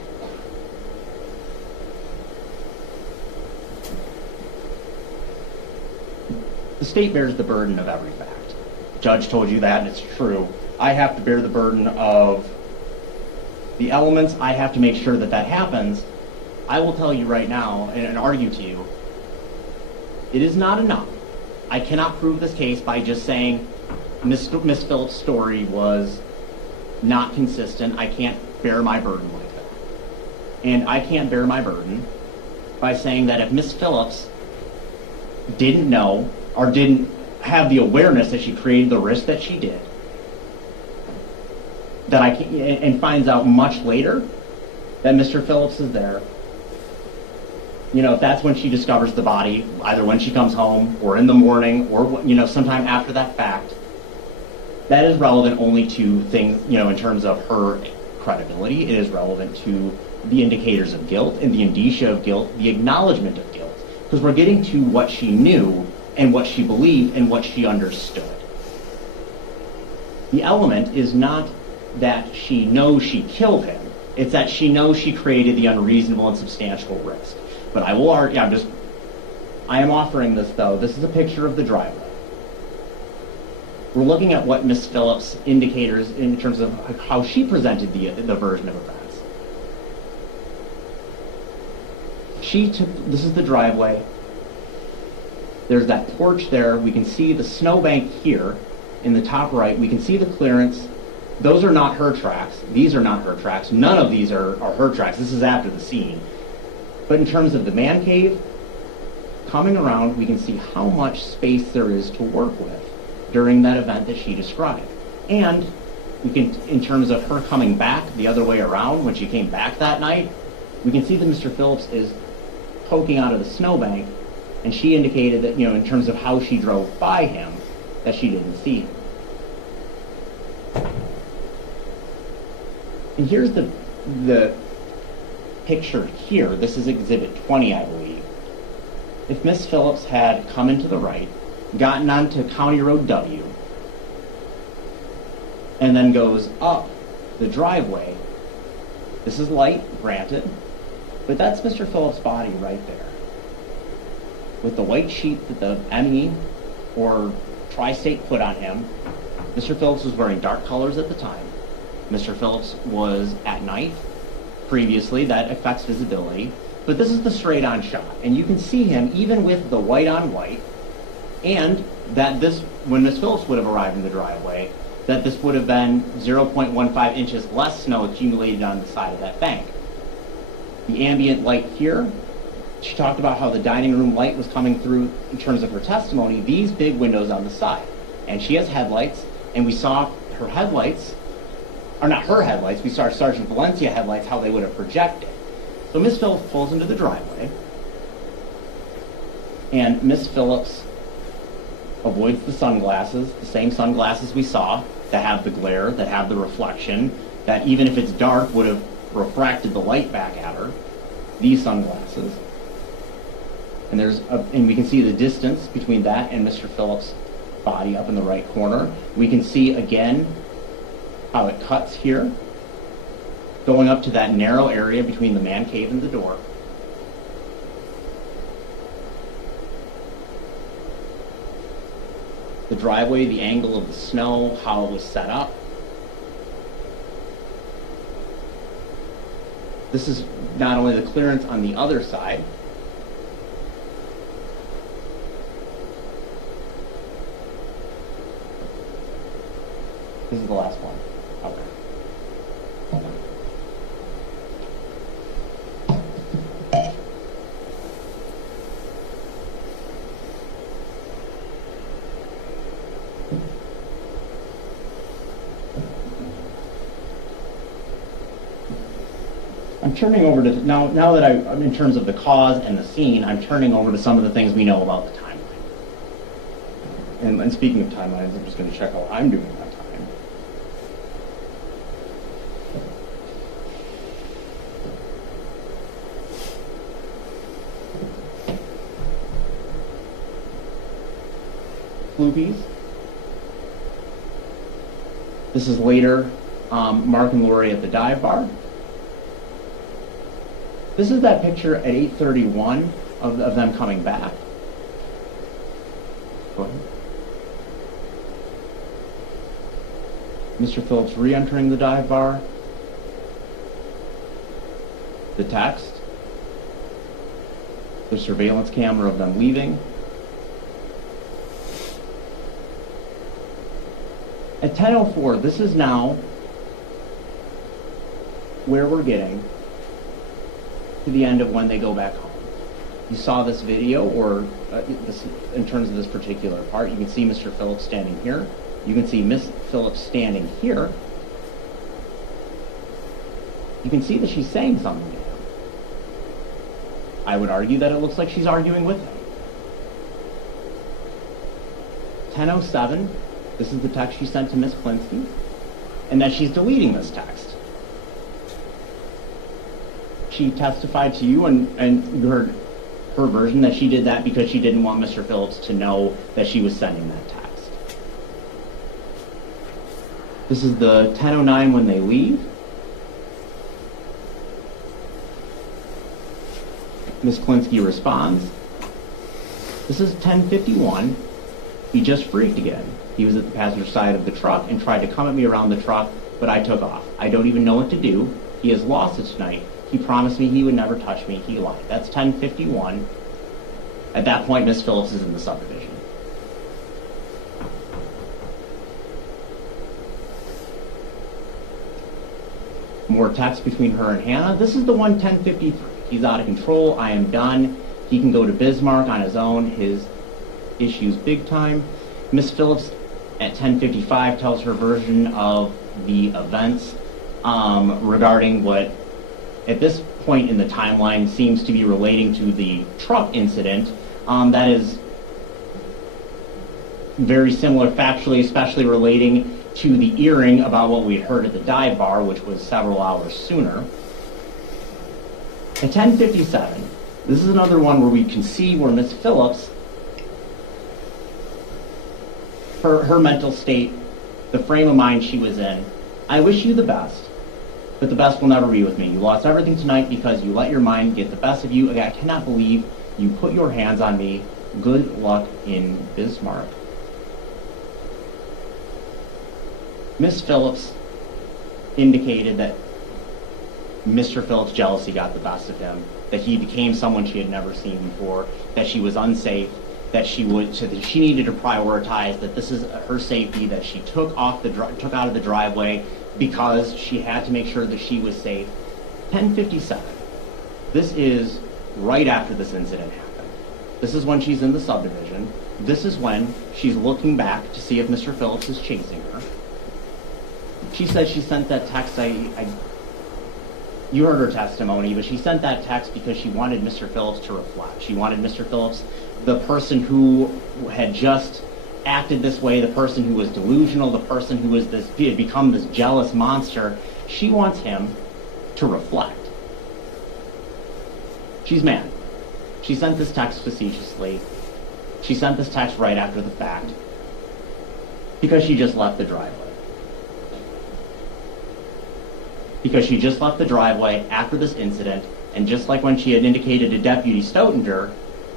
The state bears the burden of every fact. Judge told you that, and it's true. I have to bear the burden of the elements. I have to make sure that that happens. I will tell you right now and argue to you, it is not enough. I cannot prove this case by just saying Miss Phillips' story was not consistent. I can't bear my burden like that. And I can't bear my burden by saying that if Miss Phillips didn't know or didn't have the awareness that she created the risk that she did, that and finds out much later that Mr. Phillips is there, if that's when she discovers the body, either when she comes home or in the morning or, sometime after that fact, that is relevant only to things, in terms of her credibility. It is relevant to the indicators of guilt and the indicia of guilt, the acknowledgement of guilt, because we're getting to what she knew and what she believed and what she understood. The element is not that she knows she killed him. It's that she knows she created the unreasonable and substantial risk. But I will argue, I am offering this though. This is a picture of the driveway. We're looking at what Miss Phillips indicators in terms of how she presented the version of events. This is the driveway. There's that porch there. We can see the snowbank here in the top right. We can see the clearance. Those are not her tracks. These are not her tracks. None of these are her tracks. This is after the scene. But in terms of the man cave, coming around, we can see how much space there is to work with during that event that she described. And we can, in terms of her coming back the other way around, when she came back that night, we can see that Mr. Phillips is poking out of the snowbank, and she indicated that, in terms of how she drove by him, that she didn't see him. And here's the picture here. This is Exhibit 20, I believe. If Miss Phillips had come into the right, gotten onto County Road W, and then goes up the driveway, this is light, granted, but that's Mr. Phillips' body right there. With the white sheet that the ME or Tri-State put on him, Mr. Phillips was wearing dark colors at the time. Mr. Phillips was at night. Previously, that affects visibility. But this is the straight-on shot. And you can see him even with the white on white, and that this, when Miss Phillips would have arrived in the driveway, that this would have been 0.15 inches less snow accumulated on the side of that bank. The ambient light here, she talked about how the dining room light was coming through in terms of her testimony, these big windows on the side. And she has headlights, and we saw her headlights, or not her headlights, we saw Sergeant Valencia headlights, how they would have projected. So Miss Phillips pulls into the driveway, and Miss Phillips avoids the sunglasses, the same sunglasses we saw that have the glare, that have the reflection, that even if it's dark would have refracted the light back at her. These sunglasses. And we can see the distance between that and Mr. Phillips' body up in the right corner. We can see again how it cuts here, going up to that narrow area between the man cave and the door. The driveway, the angle of the snow, how it was set up. This is not only the clearance on the other side, this is the last one. Okay. Hold on. I'm turning over to, now that I'm in terms of the cause and the scene, I'm turning over to some of the things we know about the timeline. And speaking of timelines, I'm just going to check how I'm doing that time. Floopies. This is later Mark and Lori at the dive bar. This is that picture at 8:31 of them coming back. Go ahead. Mr. Phillips re-entering the dive bar. The text. The surveillance camera of them leaving. At 10:04, this is now where we're getting to the end of when they go back home. You saw this video, or in terms of this particular part, you can see Mr. Phillips standing here. You can see Miss Phillips standing here. You can see that she's saying something to him. I would argue that it looks like she's arguing with him. 10:07, this is the text she sent to Miss Klinsky, and that she's deleting this text. She testified to you, and you heard her version that she did that because she didn't want Mr. Phillips to know that she was sending that text. This is the 10:09 when they leave. Miss Klinsky responds. This is 10:51. He just freaked again. He was at the passenger side of the truck and tried to come at me around the truck, but I took off. I don't even know what to do. He has lost it tonight. He promised me he would never touch me. He lied. That's 10:51. At that point, Miss Phillips is in the subdivision. More text between her and Hannah. This is the one 10:53. He's out of control. I am done. He can go to Bismarck on his own. His issues big time. Miss Phillips at 10:55 tells her version of the events regarding what at this point in the timeline seems to be relating to the truck incident. That is very similar factually, especially relating to the earring about what we had heard at the dive bar, which was several hours sooner. At 10:57, this is another one where we can see where Miss Phillips, her mental state, the frame of mind she was in. I wish you the best, but the best will never be with me. You lost everything tonight because you let your mind get the best of you. I cannot believe you put your hands on me. Good luck in Bismarck. Miss Phillips indicated that Mr. Phillips' jealousy got the best of him, that he became someone she had never seen before, that she was unsafe, that she needed to prioritize, that this is her safety, that she took out of the driveway because she had to make sure that she was safe. 10:57. This is right after this incident happened. This is when she's in the subdivision. This is when she's looking back to see if Mr. Phillips is chasing her. She said she sent that text. You heard her testimony, but she sent that text because she wanted Mr. Phillips to reflect. She wanted Mr. Phillips, the person who had just acted this way, the person who was delusional, the person who was had become this jealous monster, she wants him to reflect. She's mad. She sent this text facetiously. She sent this text right after the fact because she just left the driveway. Because she just left the driveway after this incident, and just like when she had indicated to Deputy Stoutinger,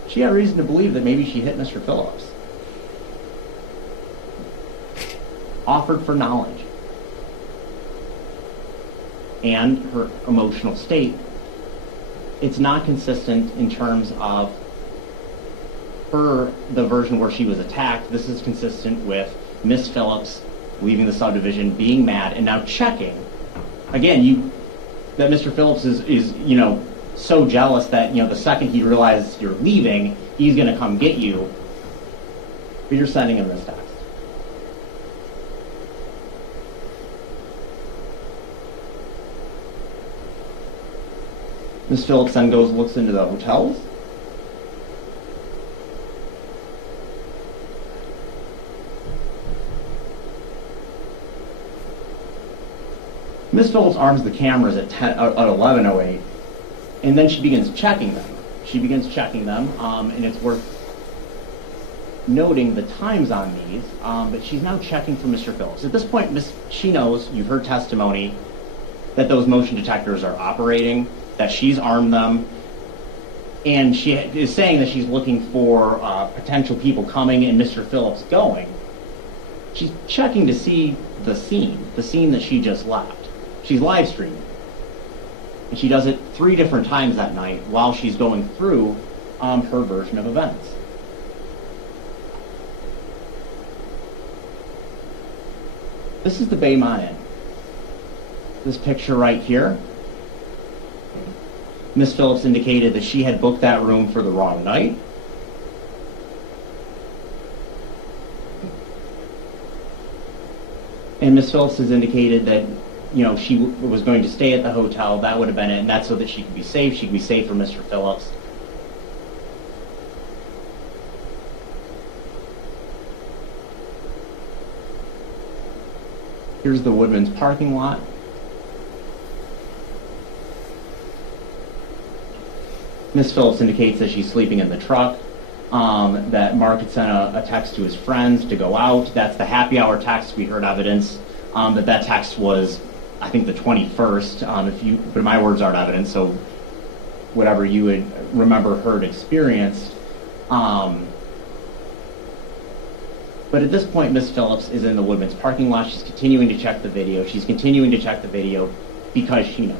she had reason to believe that maybe she hit Mr. Phillips. Offered for knowledge. And her emotional state. It's not consistent in terms of the version where she was attacked. This is consistent with Miss Phillips leaving the subdivision, being mad, and now checking. Again, that Mr. Phillips is so jealous that, the second he realizes you're leaving, he's going to come get you. But you're sending him this text. Miss Phillips then looks into the hotels. Miss Phillips arms the cameras at 11:08, and then she begins checking them. And it's worth noting the times on these, but she's now checking for Mr. Phillips. At this point, she knows, you've heard testimony, that those motion detectors are operating, that she's armed them, and she is saying that she's looking for potential people coming and Mr. Phillips going. She's checking to see the scene that she just left. She's live streaming. And she does it 3 different times that night while she's going through her version of events. This is the Baymont Inn. This picture right here. Miss Phillips indicated that she had booked that room for the wrong night. And Miss Phillips has indicated that she was going to stay at the hotel. That would have been it, and that's so that she could be safe. She could be safe from Mr. Phillips. Here's the Woodman's parking lot. Miss Phillips indicates that she's sleeping in the truck, that Mark had sent a text to his friends to go out. That's the happy hour text. We heard evidence that text was, I think, the 21st, but my words aren't evidence, so whatever you would remember heard experienced. But at this point, Miss Phillips is in the Woodman's parking lot. She's continuing to check the video. She's continuing to check the video because she knows.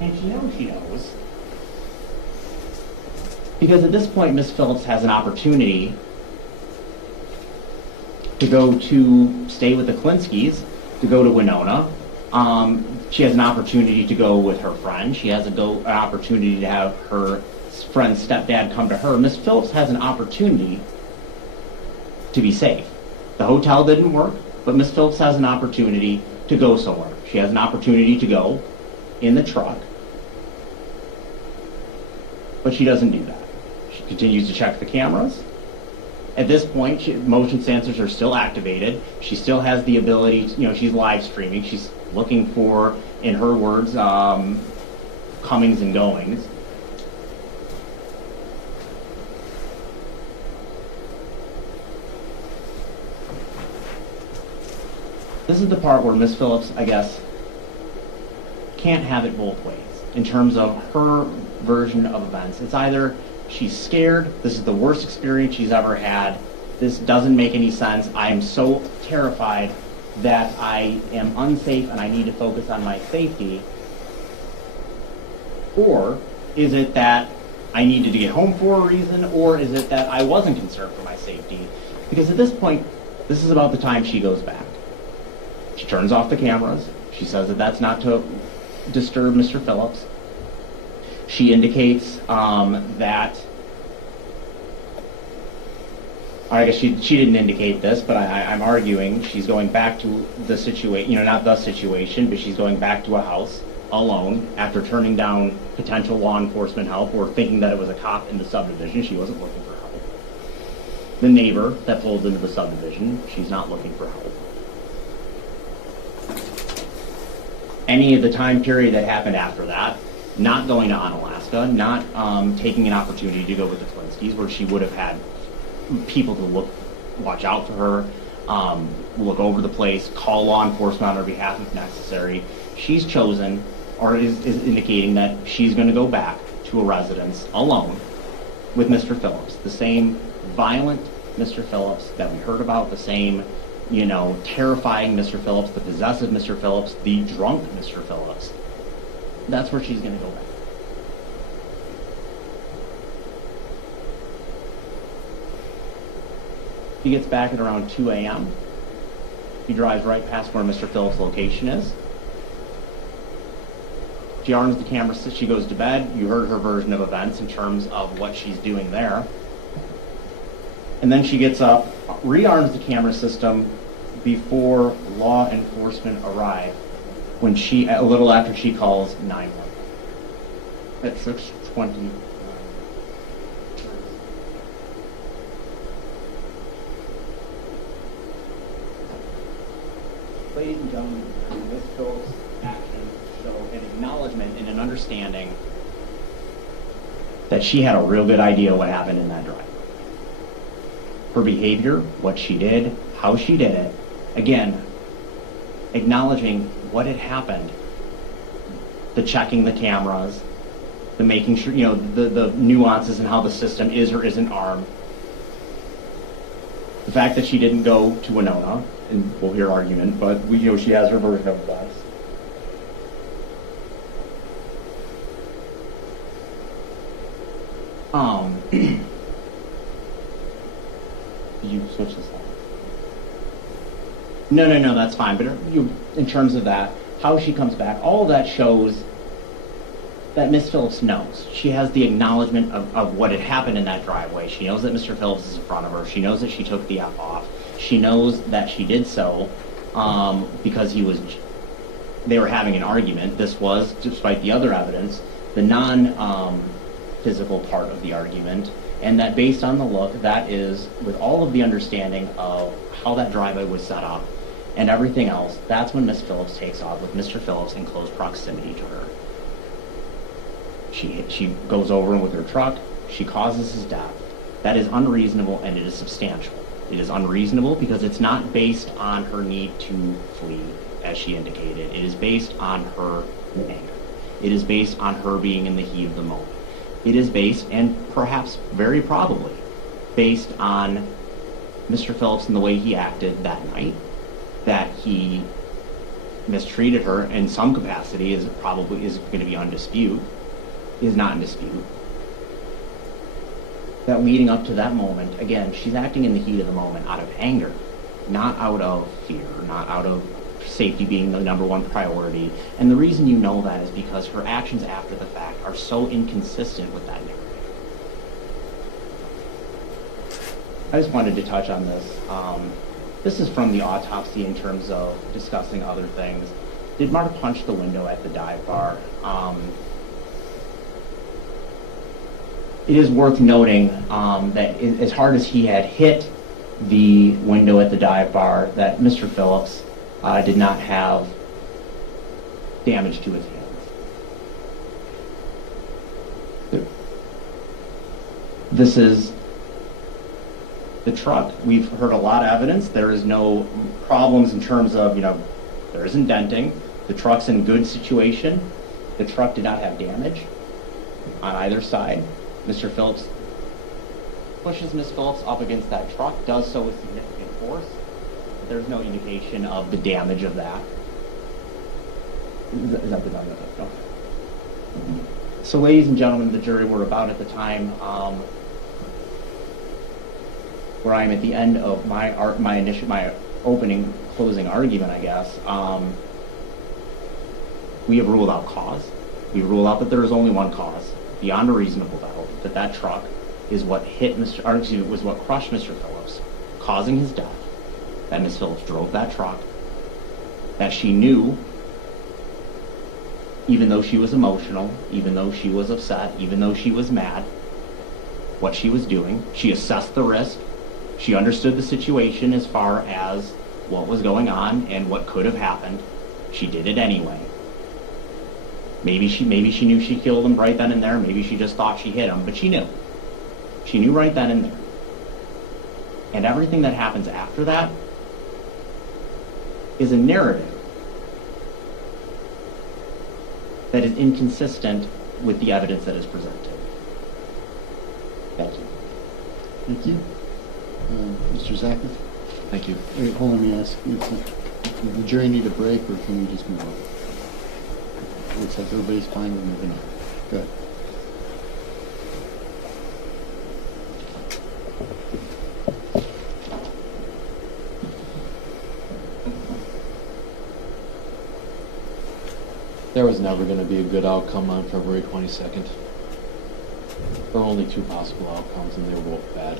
And she knows. Because at this point, Miss Phillips has an opportunity to go to stay with the Klinskys, to go to Winona. She has an opportunity to go with her friend. She has an opportunity to have her friend's stepdad come to her. Miss Phillips has an opportunity to be safe. The hotel didn't work, but Miss Phillips has an opportunity to go somewhere. She has an opportunity to go in the truck, but she doesn't do that. She continues to check the cameras. At this point, motion sensors are still activated. She still has the ability to, she's live streaming. She's looking for, in her words, comings and goings. This is the part where Miss Phillips, I guess, can't have it both ways in terms of her version of events. It's either she's scared, this is the worst experience she's ever had, this doesn't make any sense, I am so terrified that I am unsafe and I need to focus on my safety, or is it that I needed to get home for a reason, or is it that I wasn't concerned for my safety? Because at this point, this is about the time she goes back. She turns off the cameras. She says that that's not to disturb Mr. Phillips. She indicates that I guess she didn't indicate this, but I'm arguing she's going back to the situation, not the situation, but she's going back to a house alone after turning down potential law enforcement help or thinking that it was a cop in the subdivision. She wasn't looking for help. The neighbor that pulls into the subdivision, she's not looking for help. Any of the time period that happened after that, not going to Onalaska, not taking an opportunity to go with the Flinskys, where she would have had people to watch out for her, look over the place, call law enforcement on her behalf if necessary. She's chosen, or is indicating that she's going to go back to a residence alone with Mr. Phillips, the same violent Mr. Phillips that we heard about, the same, terrifying Mr. Phillips, the possessive Mr. Phillips, the drunk Mr. Phillips. That's where she's going to go back. He gets back at around 2 a.m. He drives right past where Mr. Phillips' location is. She arms the camera, she goes to bed. You heard her version of events in terms of what she's doing there. And then she gets up, rearms the camera system before law enforcement arrive, when a little after she calls 911. At 6:20. Ladies and gentlemen, Ms. Phillips' actions show an acknowledgement and an understanding that she had a real good idea what happened in that drive. Her behavior, what she did, how she did it, again, acknowledging what had happened, the checking the cameras, the making sure, the nuances in how the system is or isn't armed. The fact that she didn't go to Winona, and we'll hear argument, but she has her version of that. You switch this slide. No, that's fine. But in terms of that, how she comes back, all of that shows that Miss Phillips knows. She has the acknowledgement of what had happened in that driveway. She knows that Mr. Phillips is in front of her. She knows that she took the F off. She knows that she did so because they were having an argument. This was, despite the other evidence, the non-physical part of the argument. And that based on the look, that is, with all of the understanding of how that driveway was set up and everything else, that's when Miss Phillips takes off with Mr. Phillips in close proximity to her. She goes over with her truck. She causes his death. That is unreasonable, and it is substantial. It is unreasonable because it's not based on her need to flee, as she indicated. It is based on her anger. It is based on her being in the heat of the moment. It is based, and perhaps very probably, based on Mr. Phillips and the way he acted that night, that he mistreated her in some capacity is going to be is not in dispute. That leading up to that moment, again, she's acting in the heat of the moment out of anger, not out of fear, not out of safety being the number one priority. And the reason you know that is because her actions after the fact are so inconsistent with that narrative. I just wanted to touch on this. This is from the autopsy in terms of discussing other things. Did Marta punch the window at the dive bar? It is worth noting that as hard as he had hit the window at the dive bar, that Mr. Phillips did not have damage to his hands. This is the truck. We've heard a lot of evidence. There is no problems in terms of, there isn't denting. The truck's in good situation. The truck did not have damage on either side. Mr. Phillips pushes Miss Phillips up against that truck, does so with significant force. There's no indication of the damage of that. Is that the done? Okay. So, ladies and gentlemen of the jury, we're about at the time where I'm at the end of my opening, closing argument, I guess. We have ruled out cause. We rule out that there is only one cause, beyond a reasonable doubt, that truck is what was what crushed Mr. Phillips, causing his death. That Ms. Phillips drove that truck, that she knew, even though she was emotional, even though she was upset, even though she was mad, what she was doing. She assessed the risk. She understood the situation as far as what was going on and what could have happened. She did it anyway. Maybe she knew she killed him right then and there. Maybe she just thought she hit him, but she knew. She knew right then and there. And everything that happens after that is a narrative that is inconsistent with the evidence that is presented. Thank you. Thank you. Mr. Zachary? Thank you. Wait, hold on, let me ask you, does the jury need a break, or can we just move on? Looks like everybody's fine with moving on. Good. There was never going to be a good outcome on February 22nd. There were only two possible outcomes, and they were both bad.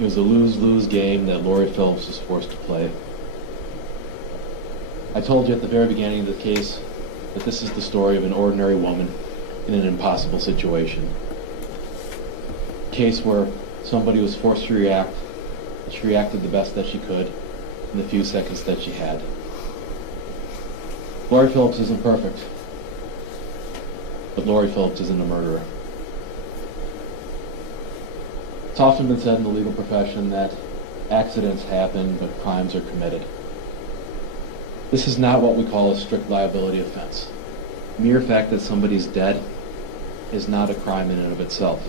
It was a lose-lose game that Lori Phillips was forced to play. I told you at the very beginning of the case that this is the story of an ordinary woman in an impossible situation. A case where somebody was forced to react, and she reacted the best that she could in the few seconds that she had. Lori Phillips isn't perfect, but Lori Phillips isn't a murderer. It's often been said in the legal profession that accidents happen, but crimes are committed. This is not what we call a strict liability offense. The mere fact that somebody's dead is not a crime in and of itself.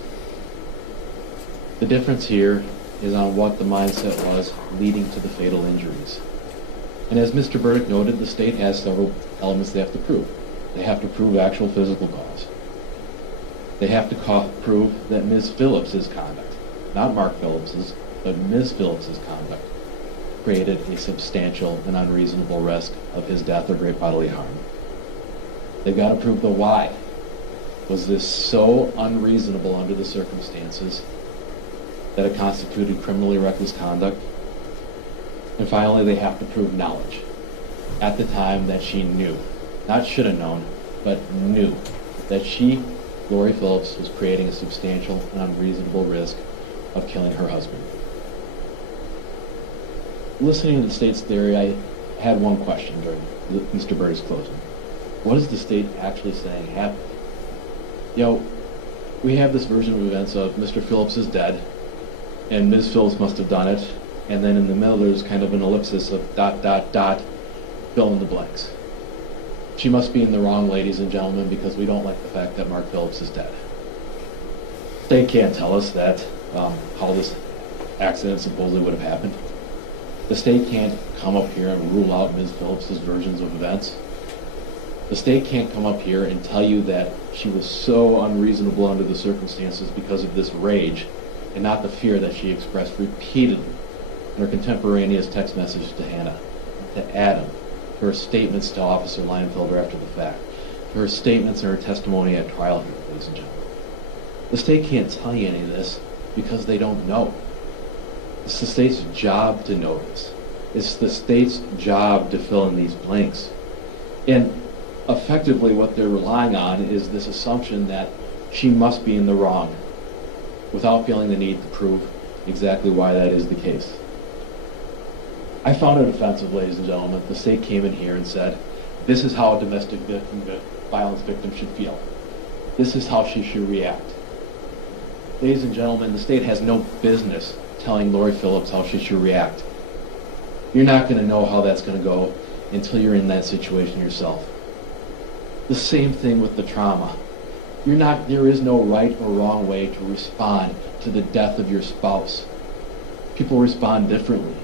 The difference here is on what the mindset was leading to the fatal injuries. And as Mr. Burdick noted, the state has several elements they have to prove. They have to prove actual physical cause. They have to prove that Ms. Phillips's conduct, not Mark Phillips's, but Ms. Phillips's conduct, created a substantial and unreasonable risk of his death or great bodily harm. They've got to prove the why. Was this so unreasonable under the circumstances that it constituted criminally reckless conduct? And finally, they have to prove knowledge. At the time that she knew, not should have known, but knew, that she, Lori Phillips, was creating a substantial and unreasonable risk of killing her husband. Listening to the state's theory, I had one question during Mr. Burdick's closing. What is the state actually saying happened? You know, we have this version of events of Mr. Phillips is dead, and Ms. Phillips must have done it, and then in the middle there's kind of an ellipsis of ... fill in the blanks. She must be in the wrong, ladies and gentlemen, because we don't like the fact that Mark Phillips is dead. They can't tell us that how this accident supposedly would have happened. The state can't come up here and rule out Ms. Phillips' versions of events. The state can't come up here and tell you that she was so unreasonable under the circumstances because of this rage and not the fear that she expressed repeatedly in her contemporaneous text message to Hannah, to Adam, to her statements to Officer Leinfelder after the fact, to her statements and her testimony at trial here, ladies and gentlemen. The state can't tell you any of this because they don't know. It's the state's job to know this. It's the state's job to fill in these blanks. And effectively what they're relying on is this assumption that she must be in the wrong without feeling the need to prove exactly why that is the case. I found it offensive, ladies and gentlemen. The state came in here and said, this is how a domestic violence victim should feel. This is how she should react. Ladies and gentlemen, the state has no business telling Lori Phillips how she should react. You're not going to know how that's going to go until you're in that situation yourself. The same thing with the trauma. There is no right or wrong way to respond to the death of your spouse. People respond differently.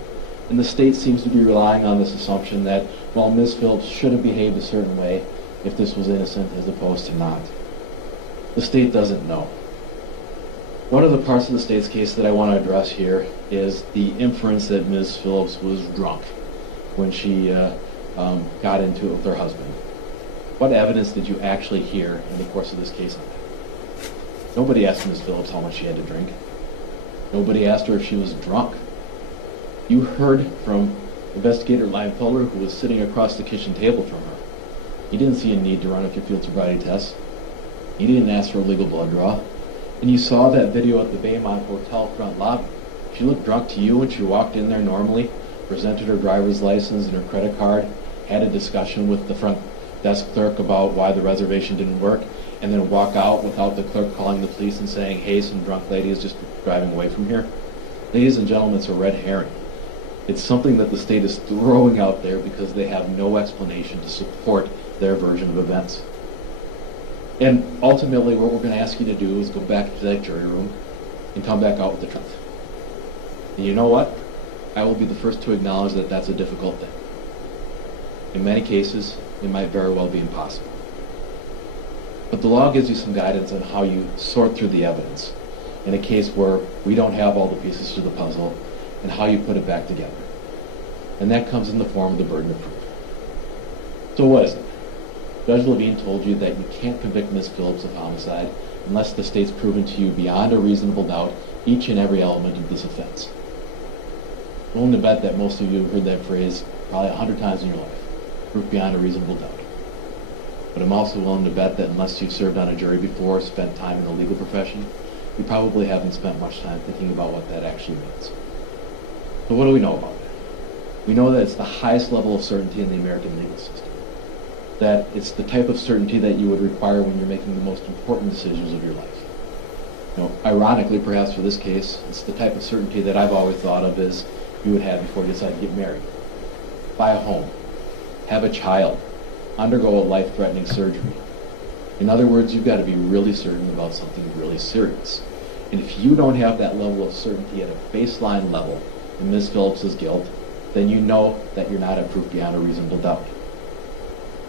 And the state seems to be relying on this assumption that, well, Ms. Phillips should have behaved a certain way if this was innocent as opposed to not. The state doesn't know. One of the parts of the state's case that I want to address here is the inference that Ms. Phillips was drunk when she got into it with her husband. What evidence did you actually hear in the course of this case on that? Nobody asked Ms. Phillips how much she had to drink. Nobody asked her if she was drunk. You heard from Investigator Fuller, who was sitting across the kitchen table from her. He didn't see a need to run a field sobriety test. He didn't ask for a legal blood draw. And you saw that video at the Baymont Hotel front lobby. She looked drunk to you when she walked in there normally, presented her driver's license and her credit card, had a discussion with the front desk clerk about why the reservation didn't work, and then walk out without the clerk calling the police and saying, hey, some drunk lady is just driving away from here. Ladies and gentlemen, it's a red herring. It's something that the state is throwing out there because they have no explanation to support their version of events. And ultimately, what we're going to ask you to do is go back to that jury room and come back out with the truth. And you know what? I will be the first to acknowledge that that's a difficult thing. In many cases, it might very well be impossible. But the law gives you some guidance on how you sort through the evidence in a case where we don't have all the pieces to the puzzle, and how you put it back together. And that comes in the form of the burden of proof. So what is it? Judge Levine told you that you can't convict Ms. Phillips of homicide unless the state's proven to you beyond a reasonable doubt each and every element of this offense. I'm willing to bet that most of you have heard that phrase probably 100 times in your life, proof beyond a reasonable doubt. But I'm also willing to bet that unless you've served on a jury before or spent time in the legal profession, you probably haven't spent much time thinking about what that actually means. So what do we know about it? We know that it's the highest level of certainty in the American legal system. That it's the type of certainty that you would require when you're making the most important decisions of your life. Ironically, perhaps for this case, it's the type of certainty that I've always thought of as you would have before you decide to get married, buy a home, have a child, undergo a life-threatening surgery. In other words, you've got to be really certain about something really serious. And if you don't have that level of certainty at a baseline level in Ms. Phillips' guilt, then you know that you're not at proof beyond a reasonable doubt.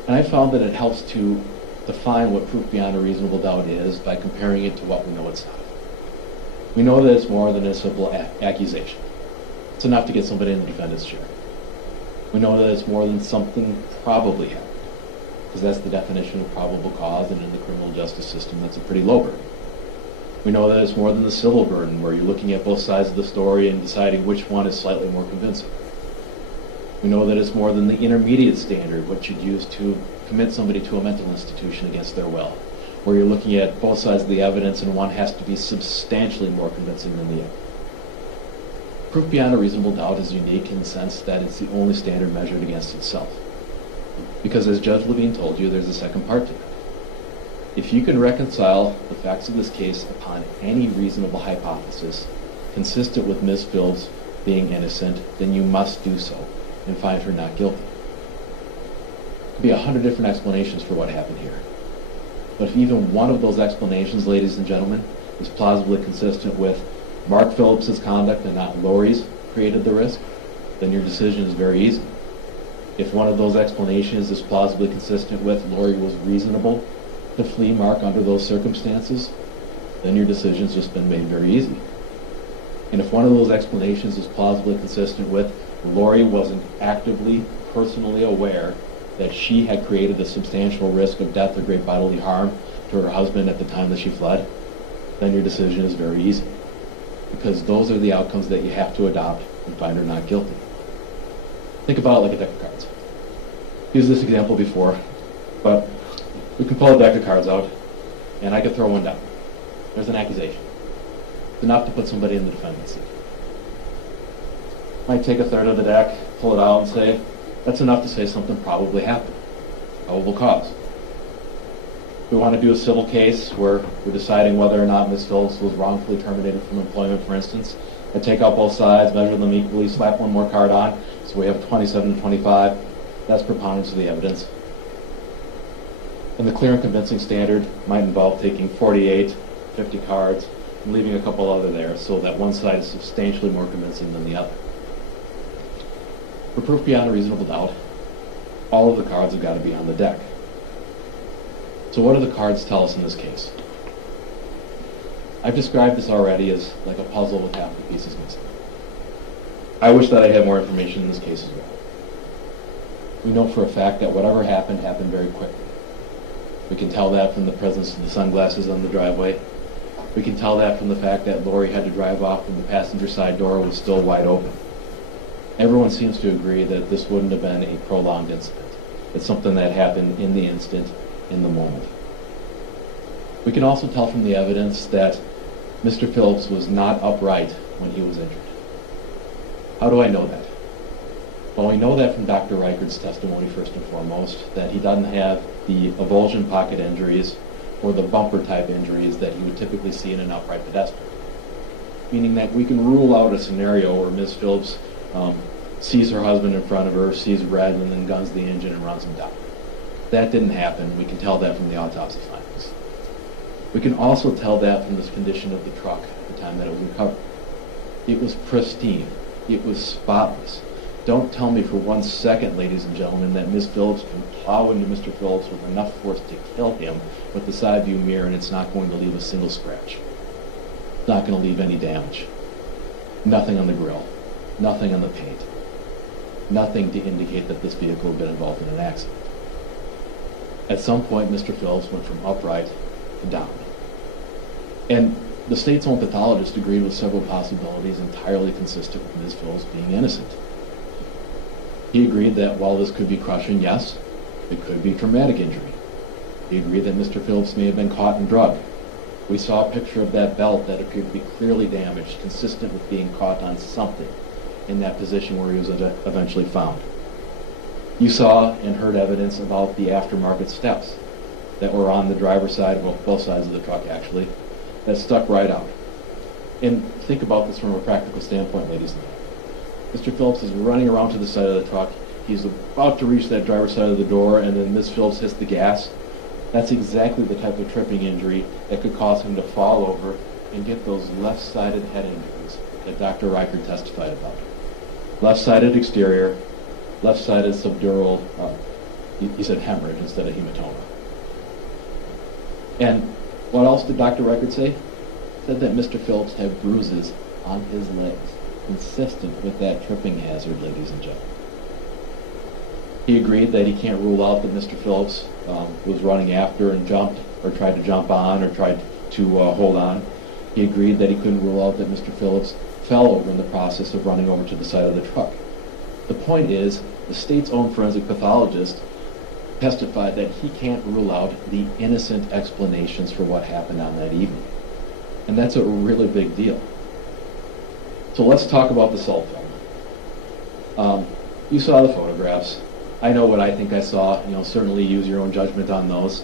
And I found that it helps to define what proof beyond a reasonable doubt is by comparing it to what we know it's not. We know that it's more than a simple accusation. It's enough to get somebody in the defendant's chair. We know that it's more than something probably happened, because that's the definition of probable cause, and in the criminal justice system, that's a pretty low burden. We know that it's more than the civil burden, where you're looking at both sides of the story and deciding which one is slightly more convincing. We know that it's more than the intermediate standard, what you'd use to commit somebody to a mental institution against their will, where you're looking at both sides of the evidence and one has to be substantially more convincing than the other. Proof beyond a reasonable doubt is unique in the sense that it's the only standard measured against itself. Because as Judge Levine told you, there's a second part to it. If you can reconcile the facts of this case upon any reasonable hypothesis consistent with Ms. Phillips being innocent, then you must do so and find her not guilty. There could be 100 different explanations for what happened here. But if even one of those explanations, ladies and gentlemen, is plausibly consistent with Mark Phillips' conduct and not Lori's created the risk, then your decision is very easy. If one of those explanations is plausibly consistent with Lori was reasonable to flee Mark under those circumstances, then your decision's just been made very easy. And if one of those explanations is plausibly consistent with Lori wasn't actively, personally aware that she had created a substantial risk of death or great bodily harm to her husband at the time that she fled, then your decision is very easy. Because those are the outcomes that you have to adopt and find her not guilty. Think about it like a deck of cards. Used this example before, but we can pull a deck of cards out, and I could throw one down. There's an accusation. It's enough to put somebody in the defendant's seat. Might take a third of the deck, pull it out, and say, that's enough to say something probably happened. Probable cause. We want to do a civil case where we're deciding whether or not Ms. Phillips was wrongfully terminated from employment, for instance. I take out both sides, measure them equally, slap one more card on, so we have 27 to 25. That's preponderance of the evidence. And the clear and convincing standard might involve taking 48, 50 cards, and leaving a couple other there so that one side is substantially more convincing than the other. For proof beyond a reasonable doubt, all of the cards have got to be on the deck. So what do the cards tell us in this case? I've described this already as like a puzzle with half the pieces missing. I wish that I had more information in this case as well. We know for a fact that whatever happened happened very quickly. We can tell that from the presence of the sunglasses on the driveway. We can tell that from the fact that Lori had to drive off when the passenger side door was still wide open. Everyone seems to agree that this wouldn't have been a prolonged incident. It's something that happened in the instant, in the moment. We can also tell from the evidence that Mr. Phillips was not upright when he was injured. How do I know that? Well, we know that from Dr. Reichard's testimony, first and foremost, that he doesn't have the avulsion pocket injuries or the bumper type injuries that you would typically see in an upright pedestrian. Meaning that we can rule out a scenario where Ms. Phillips sees her husband in front of her, sees red, and then guns the engine and runs him down. That didn't happen. We can tell that from the autopsy findings. We can also tell that from the condition of the truck at the time that it was recovered. It was pristine. It was spotless. Don't tell me for 1 second, ladies and gentlemen, that Ms. Phillips can plow into Mr. Phillips with enough force to kill him with the side view mirror and it's not going to leave a single scratch. It's not going to leave any damage. Nothing on the grill. Nothing on the paint. Nothing to indicate that this vehicle had been involved in an accident. At some point, Mr. Phillips went from upright to down. And the state's own pathologist agreed with several possibilities entirely consistent with Ms. Phillips being innocent. He agreed that while this could be crushing, yes, it could be traumatic injury. He agreed that Mr. Phillips may have been caught and drugged. We saw a picture of that belt that appeared to be clearly damaged, consistent with being caught on something in that position where he was eventually found. You saw and heard evidence about the aftermarket steps that were on the driver's side, well, both sides of the truck actually, that stuck right out. And think about this from a practical standpoint, ladies and gentlemen. Mr. Phillips is running around to the side of the truck. He's about to reach that driver's side of the door, and then Ms. Phillips hits the gas. That's exactly the type of tripping injury that could cause him to fall over and get those left-sided head injuries that Dr. Reichard testified about. Left-sided exterior, left-sided subdural, he said hemorrhage instead of hematoma. And what else did Dr. Reichard say? He said that Mr. Phillips had bruises on his legs, consistent with that tripping hazard, ladies and gentlemen. He agreed that he can't rule out that Mr. Phillips was running after and jumped, or tried to jump on, or tried to hold on. He agreed that he couldn't rule out that Mr. Phillips fell over in the process of running over to the side of the truck. The point is, the state's own forensic pathologist testified that he can't rule out the innocent explanations for what happened on that evening. And that's a really big deal. So let's talk about the assault film. You saw the photographs. I know what I think I saw. Certainly use your own judgment on those.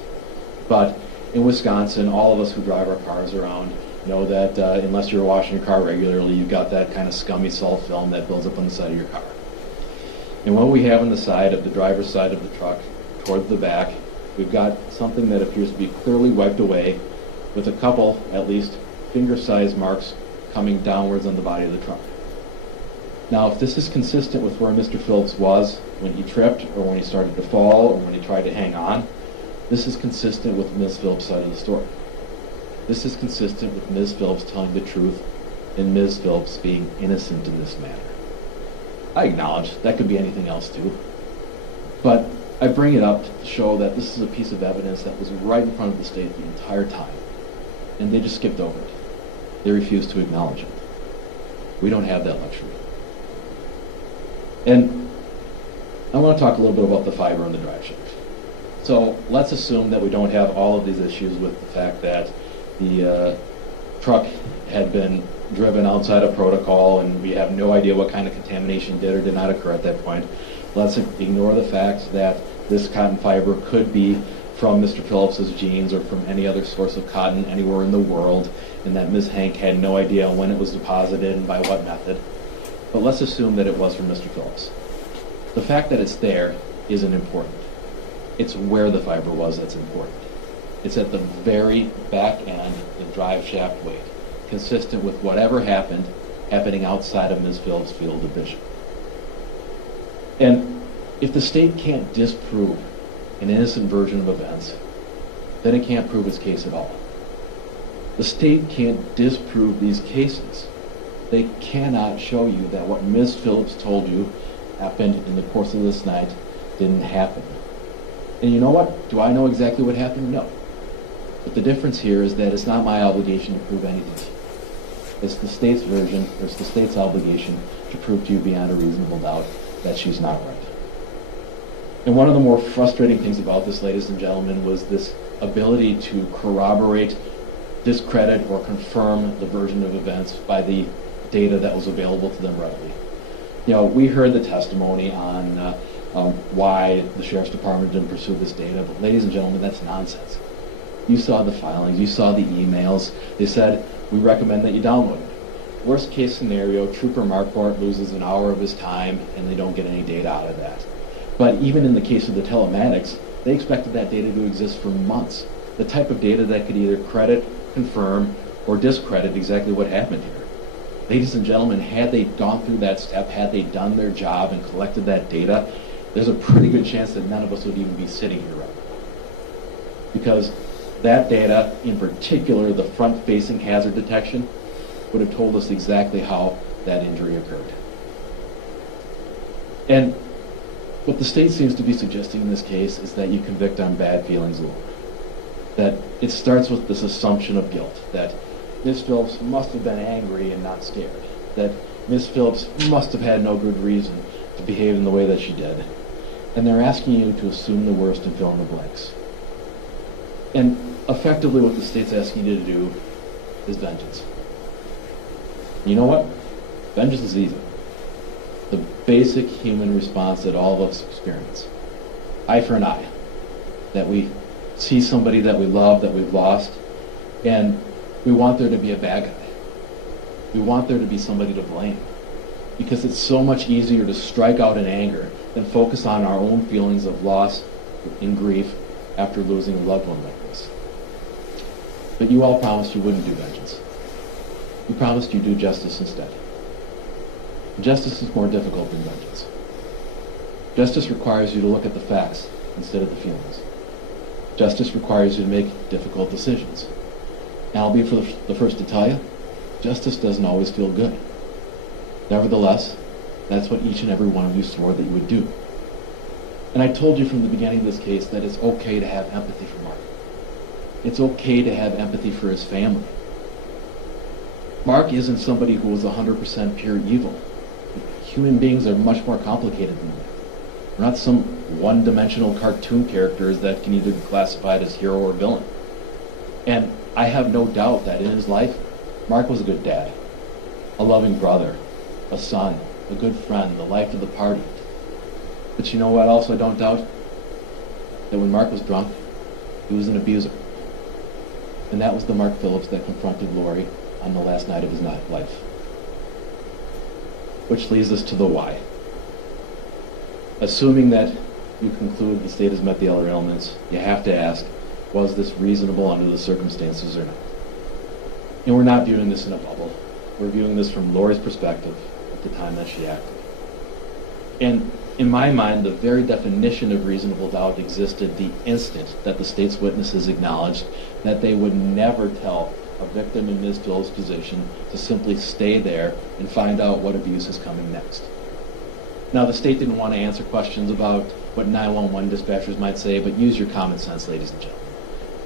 But in Wisconsin, all of us who drive our cars around know that unless you're washing your car regularly, you've got that kind of scummy salt film that builds up on the side of your car. And what we have on the side of the driver's side of the truck, toward the back, we've got something that appears to be clearly wiped away with a couple, at least, finger-sized marks coming downwards on the body of the truck. Now, if this is consistent with where Mr. Phillips was when he tripped, or when he started to fall, or when he tried to hang on, this is consistent with Ms. Phillips' side of the story. This is consistent with Ms. Phillips telling the truth and Ms. Phillips being innocent in this matter. I acknowledge that could be anything else too, but I bring it up to show that this is a piece of evidence that was right in front of the state the entire time, and they just skipped over it. They refused to acknowledge it. We don't have that luxury. And I want to talk a little bit about the fiber and the drive shaft. So let's assume that we don't have all of these issues with the fact that the truck had been driven outside of protocol and we have no idea what kind of contamination did or did not occur at that point. Let's ignore the fact that this cotton fiber could be from Mr. Phillips's jeans or from any other source of cotton anywhere in the world, and that Ms. Hank had no idea when it was deposited and by what method. But let's assume that it was from Mr. Phillips. The fact that it's there isn't important. It's where the fiber was that's important. It's at the very back end, the drive shaft weight, consistent with whatever happening outside of Ms. Phillips' field of vision. And if the state can't disprove an innocent version of events, then it can't prove its case at all. The state can't disprove these cases. They cannot show you that what Ms. Phillips told you happened in the course of this night didn't happen. And you know what? Do I know exactly what happened? No. But the difference here is that it's not my obligation to prove anything. It's the state's version, or it's the state's obligation to prove to you beyond a reasonable doubt that she's not right. And one of the more frustrating things about this, ladies and gentlemen, was this ability to corroborate, discredit, or confirm the version of events by the data that was available to them readily. You know, we heard the testimony on why the Sheriff's Department didn't pursue this data, but ladies and gentlemen, that's nonsense. You saw the filings, you saw the emails. They said, we recommend that you download it. Worst case scenario, Trooper Marquardt loses an hour of his time and they don't get any data out of that. But even in the case of the telematics, they expected that data to exist for months. The type of data that could either credit, confirm, or discredit exactly what happened here. Ladies and gentlemen, had they gone through that step, had they done their job and collected that data, there's a pretty good chance that none of us would even be sitting here right now. Because that data, in particular the front-facing hazard detection, would have told us exactly how that injury occurred. And what the state seems to be suggesting in this case is that you convict on bad feelings alone. That it starts with this assumption of guilt, that Ms. Phillips must have been angry and not scared, that Ms. Phillips must have had no good reason to behave in the way that she did. And they're asking you to assume the worst and fill in the blanks. And effectively what the state's asking you to do is vengeance. You know what? Vengeance is easy. The basic human response that all of us experience. Eye for an eye. That we see somebody that we love, that we've lost, and we want there to be a bad guy. We want there to be somebody to blame. Because it's so much easier to strike out in anger than focus on our own feelings of loss and grief after losing a loved one like this. But you all promised you wouldn't do vengeance. You promised you'd do justice instead. Justice is more difficult than vengeance. Justice requires you to look at the facts instead of the feelings. Justice requires you to make difficult decisions. And I'll be the first to tell you, justice doesn't always feel good. Nevertheless, that's what each and every one of you swore that you would do. And I told you from the beginning of this case that it's okay to have empathy for Mark. It's okay to have empathy for his family. Mark isn't somebody who was 100% pure evil. Human beings are much more complicated than that. We're not some one-dimensional cartoon characters that can either be classified as hero or villain. And I have no doubt that in his life, Mark was a good dad, a loving brother, a son, a good friend, the life of the party. But you know what else I don't doubt? That when Mark was drunk, he was an abuser. And that was the Mark Phillips that confronted Lori on the last night of his life. Which leads us to the why. Assuming that you conclude the state has met the other elements, you have to ask, was this reasonable under the circumstances or not? And we're not viewing this in a bubble. We're viewing this from Lori's perspective at the time that she acted. And in my mind, the very definition of reasonable doubt existed the instant that the state's witnesses acknowledged that they would never tell a victim in Ms. Phillips' position to simply stay there and find out what abuse is coming next. Now, the state didn't want to answer questions about what 911 dispatchers might say, but use your common sense, ladies and gentlemen.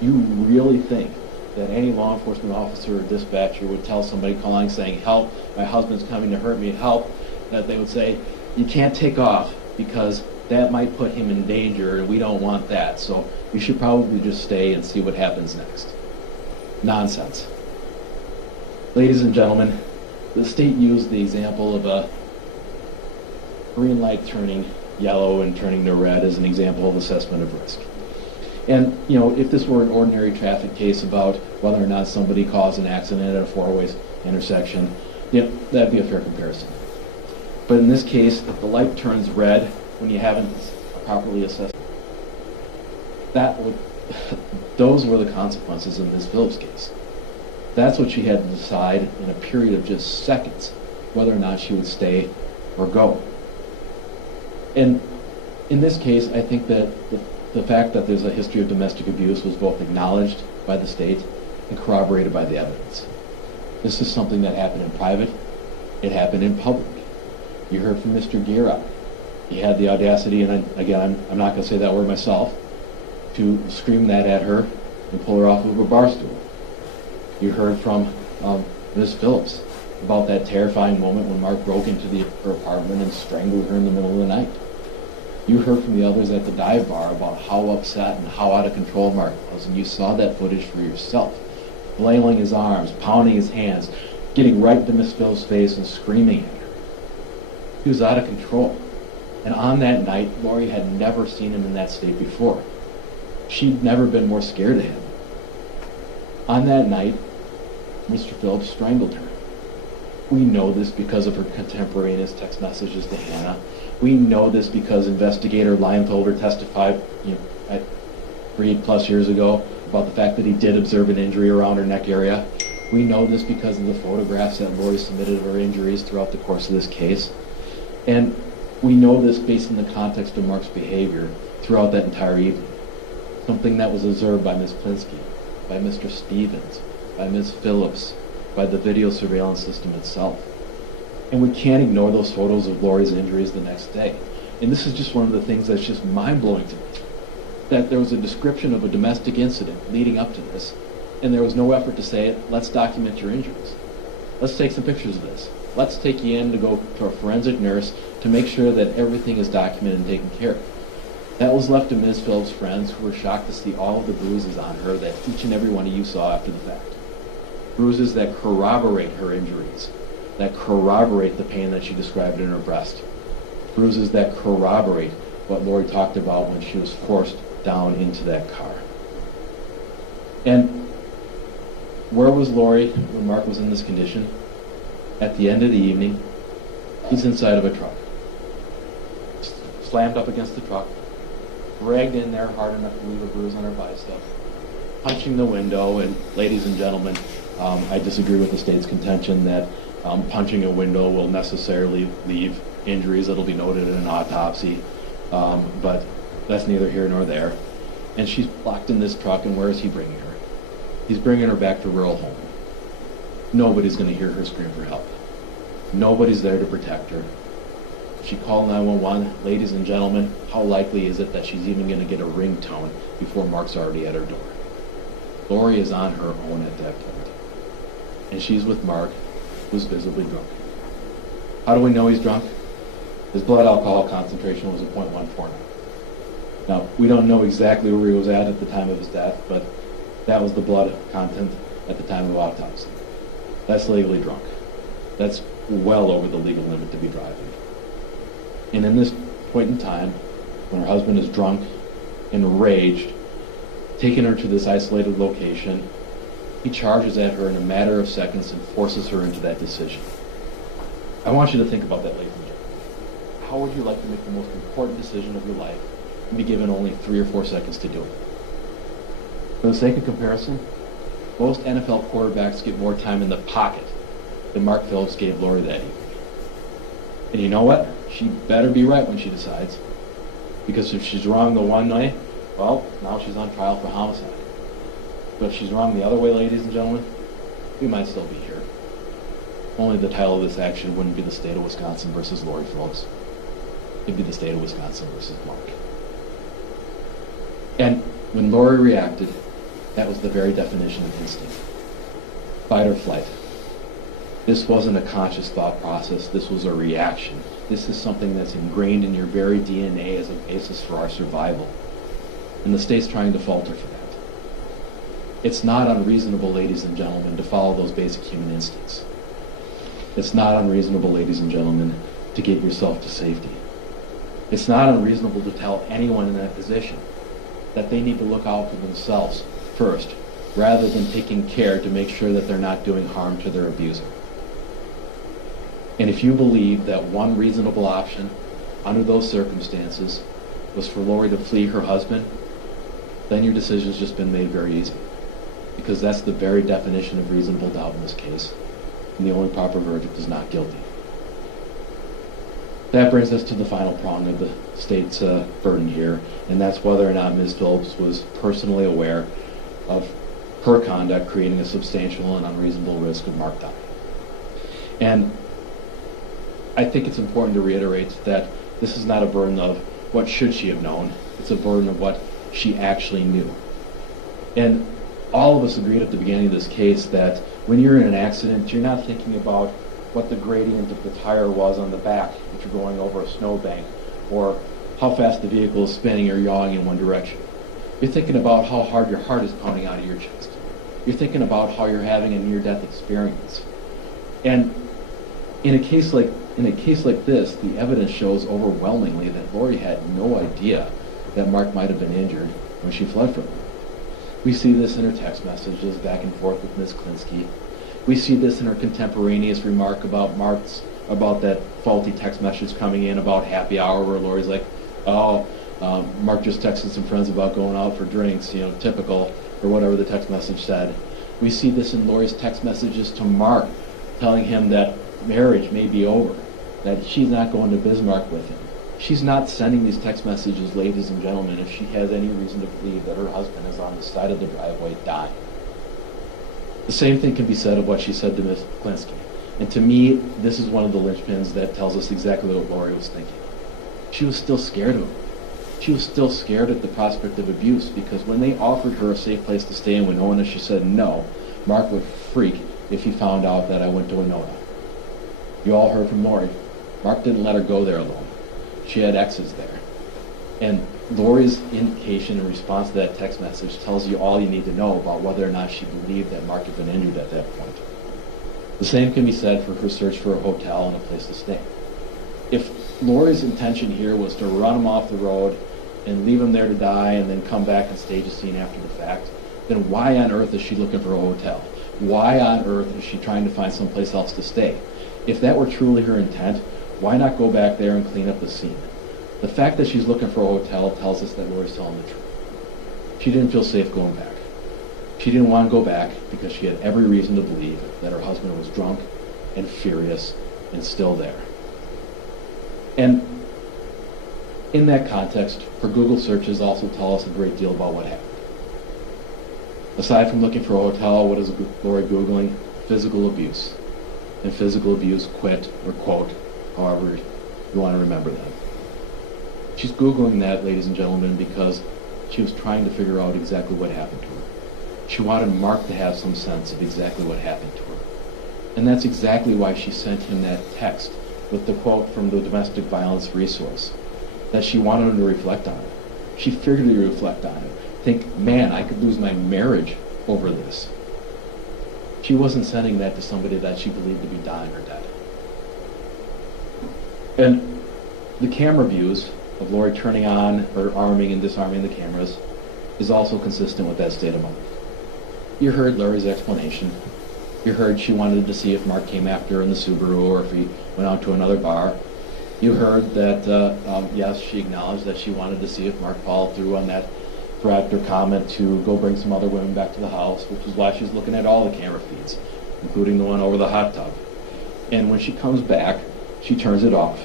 You really think that any law enforcement officer or dispatcher would tell somebody calling saying, help, my husband's coming to hurt me, help, that they would say, you can't take off because that might put him in danger and we don't want that, so you should probably just stay and see what happens next. Nonsense. Ladies and gentlemen, the state used the example of a green light turning yellow and turning to red as an example of assessment of risk. And, you know, if this were an ordinary traffic case about whether or not somebody caused an accident at a four-way intersection, yeah, that'd be a fair comparison. But in this case, if the light turns red when you haven't properly assessed, those were the consequences in Ms. Phillips' case. That's what she had to decide in a period of just seconds, whether or not she would stay or go. And in this case, I think that the fact that there's a history of domestic abuse was both acknowledged by the state and corroborated by the evidence. This is something that happened in private. It happened in public. You heard from Mr. Gira. He had the audacity, and again, I'm not going to say that word myself, to scream that at her and pull her off of a bar stool. You heard from Ms. Phillips about that terrifying moment when Mark broke into her apartment and strangled her in the middle of the night. You heard from the others at the dive bar about how upset and how out of control Mark was, and you saw that footage for yourself, flailing his arms, pounding his hands, getting right into Miss Phillips' face and screaming at her. He was out of control. And on that night, Lori had never seen him in that state before. She'd never been more scared of him. On that night, Mr. Phillips strangled her. We know this because of her contemporaneous text messages to Hannah. We know this because investigator Leinfelder testified 3+ years ago about the fact that he did observe an injury around her neck area. We know this because of the photographs that Lori submitted of her injuries throughout the course of this case. And we know this based in the context of Mark's behavior throughout that entire evening. Something that was observed by Ms. Plinsky, by Mr. Stevens, by Ms. Phillips, by the video surveillance system itself. And we can't ignore those photos of Lori's injuries the next day. And this is just one of the things that's just mind-blowing to me. That there was a description of a domestic incident leading up to this, and there was no effort to say, let's document your injuries. Let's take some pictures of this. Let's take you in to go to a forensic nurse to make sure that everything is documented and taken care of. That was left to Ms. Phillips' friends, who were shocked to see all of the bruises on her that each and every one of you saw after the fact. Bruises that corroborate her injuries, that corroborate the pain that she described in her breast. Bruises that corroborate what Lori talked about when she was forced down into that car. And where was Lori when Mark was in this condition? At the end of the evening, he's inside of a truck. Slammed up against the truck, dragged in there hard enough to leave a bruise on her bicep, punching the window. And ladies and gentlemen, I disagree with the state's contention that punching a window will necessarily leave injuries that'll be noted in an autopsy, but that's neither here nor there. And she's locked in this truck, and where is he bringing her? He's bringing her back to rural Holmen. Nobody's going to hear her scream for help. Nobody's there to protect her. She called 911. Ladies and gentlemen, how likely is it that she's even going to get a ringtone before Mark's already at her door? Lori is on her own at that point. And she's with Mark, who's visibly drunk. How do we know he's drunk? His blood alcohol concentration was at 0.149. Now, we don't know exactly where he was at the time of his death, but that was the blood content at the time of autopsy. That's legally drunk. That's well over the legal limit to be driving. And in this point in time, when her husband is drunk, enraged, taking her to this isolated location, he charges at her in a matter of seconds and forces her into that decision. I want you to think about that, ladies and gentlemen. How would you like to make the most important decision of your life and be given only 3 or 4 seconds to do it? For the sake of comparison, most NFL quarterbacks get more time in the pocket than Mark Phillips gave Lori that evening. And you know what? She better be right when she decides. Because if she's wrong the one way, well, now she's on trial for homicide. But if she's wrong the other way, ladies and gentlemen, we might still be here. Only the title of this action wouldn't be the state of Wisconsin versus Lori Phillips. It'd be the state of Wisconsin versus Mark. And when Lori reacted, that was the very definition of instinct. Fight or flight. This wasn't a conscious thought process. This was a reaction. This is something that's ingrained in your very DNA as a basis for our survival. And the state's trying to falter for that. It's not unreasonable, ladies and gentlemen, to follow those basic human instincts. It's not unreasonable, ladies and gentlemen, to get yourself to safety. It's not unreasonable to tell anyone in that position that they need to look out for themselves first, rather than taking care to make sure that they're not doing harm to their abuser. And if you believe that one reasonable option under those circumstances was for Lori to flee her husband, then your decision's just been made very easy. Because that's the very definition of reasonable doubt in this case. And the only proper verdict is not guilty. That brings us to the final prong of the state's burden here, and that's whether or not Ms. Phillips was personally aware of her conduct creating a substantial and unreasonable risk of Mark dying. And I think it's important to reiterate that this is not a burden of what should she have known. It's a burden of what she actually knew. And all of us agreed at the beginning of this case that when you're in an accident, you're not thinking about what the gradient of the tire was on the back if you're going over a snowbank, or how fast the vehicle is spinning or yawing in one direction. You're thinking about how hard your heart is pounding out of your chest. You're thinking about how you're having a near-death experience. And in a case like this, the evidence shows overwhelmingly that Lori had no idea that Mark might have been injured when she fled from him. We see this in her text messages back and forth with Ms. Klinsky. We see this in her contemporaneous remark about that faulty text message coming in about happy hour, where Lori's like, Mark just texted some friends about going out for drinks, typical, or whatever the text message said. We see this in Lori's text messages to Mark, telling him that marriage may be over, that she's not going to Bismarck with him. She's not sending these text messages, ladies and gentlemen, if she has any reason to believe that her husband is on the side of the driveway dying. The same thing can be said of what she said to Ms. Klinsky. And to me, this is one of the linchpins that tells us exactly what Lori was thinking. She was still scared of him. She was still scared at the prospect of abuse, because when they offered her a safe place to stay in Winona, she said no. Mark would freak if he found out that I went to Winona. You all heard from Lori. Mark didn't let her go there alone. She had exes there. And Lori's indication in response to that text message tells you all you need to know about whether or not she believed that Mark had been injured at that point. The same can be said for her search for a hotel and a place to stay. If Lori's intention here was to run him off the road and leave him there to die and then come back and stage a scene after the fact, then why on earth is she looking for a hotel? Why on earth is she trying to find someplace else to stay? If that were truly her intent, why not go back there and clean up the scene? The fact that she's looking for a hotel tells us that Lori's telling the truth. She didn't feel safe going back. She didn't want to go back because she had every reason to believe that her husband was drunk and furious and still there. And in that context, her Google searches also tell us a great deal about what happened. Aside from looking for a hotel, what is Lori Googling? Physical abuse. And physical abuse, quit or quote, however you want to remember that. She's Googling that, ladies and gentlemen, because she was trying to figure out exactly what happened to her. She wanted Mark to have some sense of exactly what happened to her. And that's exactly why she sent him that text with the quote from the domestic violence resource, that she wanted him to reflect on it. She figured to reflect on it. Think, man, I could lose my marriage over this. She wasn't sending that to somebody that she believed to be dying or dead. And the camera views of Lori turning on or arming and disarming the cameras is also consistent with that state of mind. You heard Lori's explanation. You heard she wanted to see if Mark came after her in the Subaru or if he went out to another bar. You heard that, yes, she acknowledged that she wanted to see if Mark followed through on that threat or comment to go bring some other women back to the house, which is why she's looking at all the camera feeds, including the one over the hot tub. And when she comes back, she turns it off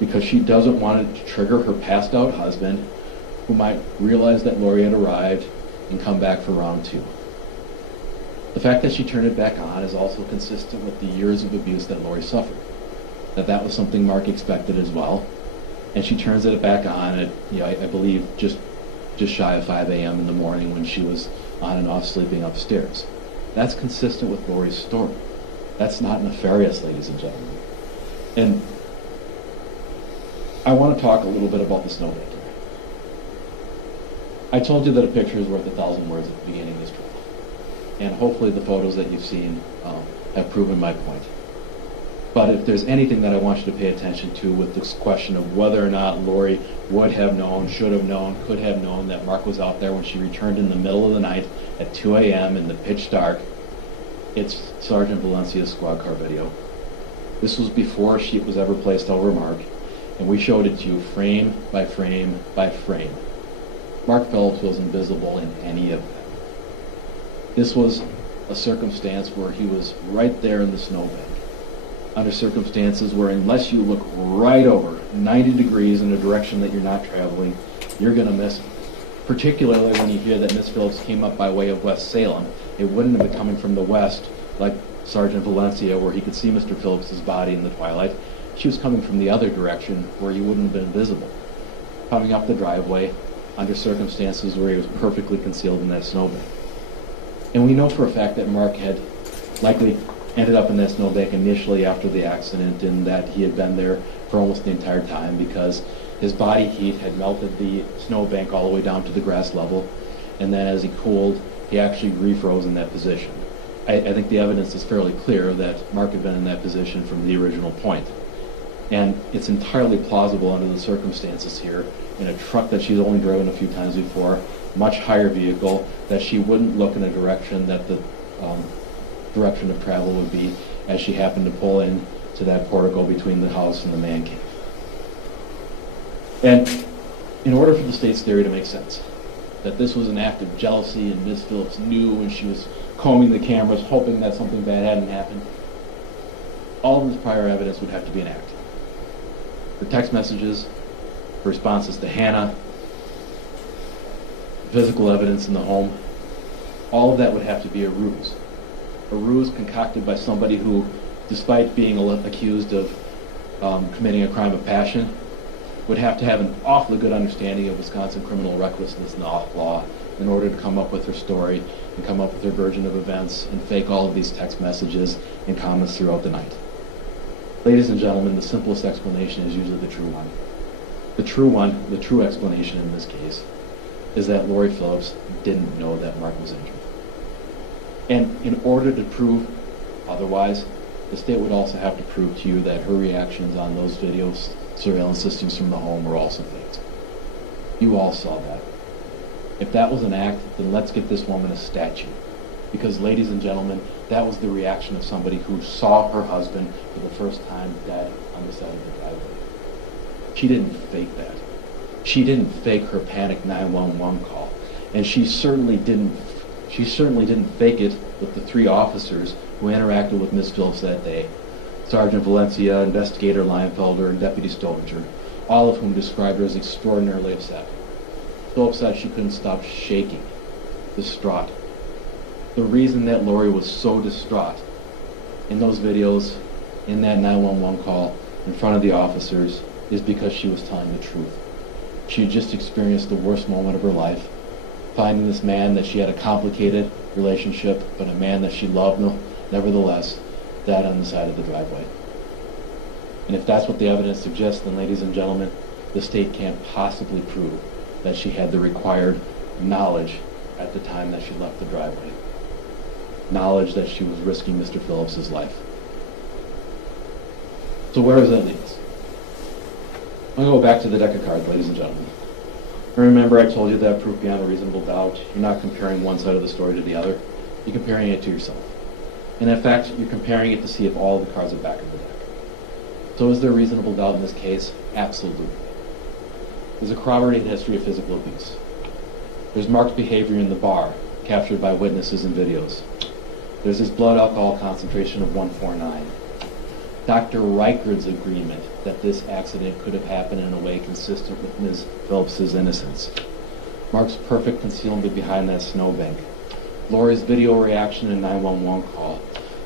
because she doesn't want it to trigger her passed out husband, who might realize that Lori had arrived and come back for round two. The fact that she turned it back on is also consistent with the years of abuse that Lori suffered. That was something Mark expected as well. And she turns it back on at, I believe, just shy of 5 a.m. in the morning when she was on and off sleeping upstairs. That's consistent with Lori's story. That's not nefarious, ladies and gentlemen. And I want to talk a little bit about the snowbank. I told you that a picture is worth 1,000 words at the beginning of this trial. And hopefully the photos that you've seen have proven my point. But if there's anything that I want you to pay attention to with this question of whether or not Lori would have known, should have known, could have known that Mark was out there when she returned in the middle of the night at 2 a.m. in the pitch dark, it's Sergeant Valencia's squad car video. This was before a sheet was ever placed over Mark, and we showed it to you frame by frame by frame. Mark Phillips was invisible in any of them. This was a circumstance where he was right there in the snowbank, under circumstances where unless you look right over 90 degrees in a direction that you're not traveling, you're going to miss him. Particularly when you hear that Miss Phillips came up by way of West Salem. It wouldn't have been coming from the west like Sergeant Valencia, where he could see Mr. Phillips' body in the twilight. She was coming from the other direction where he wouldn't have been visible, coming up the driveway under circumstances where he was perfectly concealed in that snowbank. And we know for a fact that Mark had likely ended up in that snowbank initially after the accident, and that he had been there for almost the entire time because his body heat had melted the snowbank all the way down to the grass level, and then as he cooled, he actually refroze in that position. I think the evidence is fairly clear that Mark had been in that position from the original point. And it's entirely plausible under the circumstances here, in a truck that she's only driven a few times before, much higher vehicle, that she wouldn't look in a direction that the direction of travel would be as she happened to pull in to that portico between the house and the man cave. And in order for the state's theory to make sense, that this was an act of jealousy and Ms. Phillips knew and she was combing the cameras hoping that something bad hadn't happened, all of this prior evidence would have to be an act. Her text messages, her responses to Hannah, physical evidence in the home, all of that would have to be a ruse. A ruse concocted by somebody who, despite being accused of committing a crime of passion, would have to have an awfully good understanding of Wisconsin criminal recklessness law in order to come up with her story and come up with her version of events and fake all of these text messages and comments throughout the night. Ladies and gentlemen, the simplest explanation is usually the true one. The true explanation in this case is that Lori Phillips didn't know that Mark was injured. And in order to prove otherwise, the state would also have to prove to you that her reactions on those videos, surveillance systems from the home, were also faked. You all saw that. If that was an act, then let's get this woman a statue. Because, ladies and gentlemen, that was the reaction of somebody who saw her husband for the first time dead on the side of the driveway. She didn't fake that. She didn't fake her panic 911 call. And she certainly didn't fake it with the three officers who interacted with Ms. Phillips that day. Sergeant Valencia, Investigator Leinfelder, and Deputy Stovinger, all of whom described her as extraordinarily upset. So upset she couldn't stop shaking, distraught. The reason that Lori was so distraught in those videos, in that 911 call, in front of the officers, is because she was telling the truth. She had just experienced the worst moment of her life, finding this man that she had a complicated relationship, but a man that she loved nevertheless, dead on the side of the driveway. And if that's what the evidence suggests, then, ladies and gentlemen, the state can't possibly prove that she had the required knowledge at the time that she left the driveway. Knowledge that she was risking Mr. Phillips' life. So where does that leave us? I'm going to go back to the deck of cards, ladies and gentlemen. Remember, I told you that proof beyond a reasonable doubt, you're not comparing one side of the story to the other. You're comparing it to yourself. And in fact, you're comparing it to see if all the cards are back of the deck. So is there reasonable doubt in this case? Absolutely. There's a corroborated history of physical abuse. There's Mark's behavior in the bar, captured by witnesses and videos. There's his blood alcohol concentration of 149. Dr. Reichard's agreement that this accident could have happened in a way consistent with Ms. Phillips' innocence. Mark's perfect concealment behind that snowbank. Lori's video reaction and 911 call.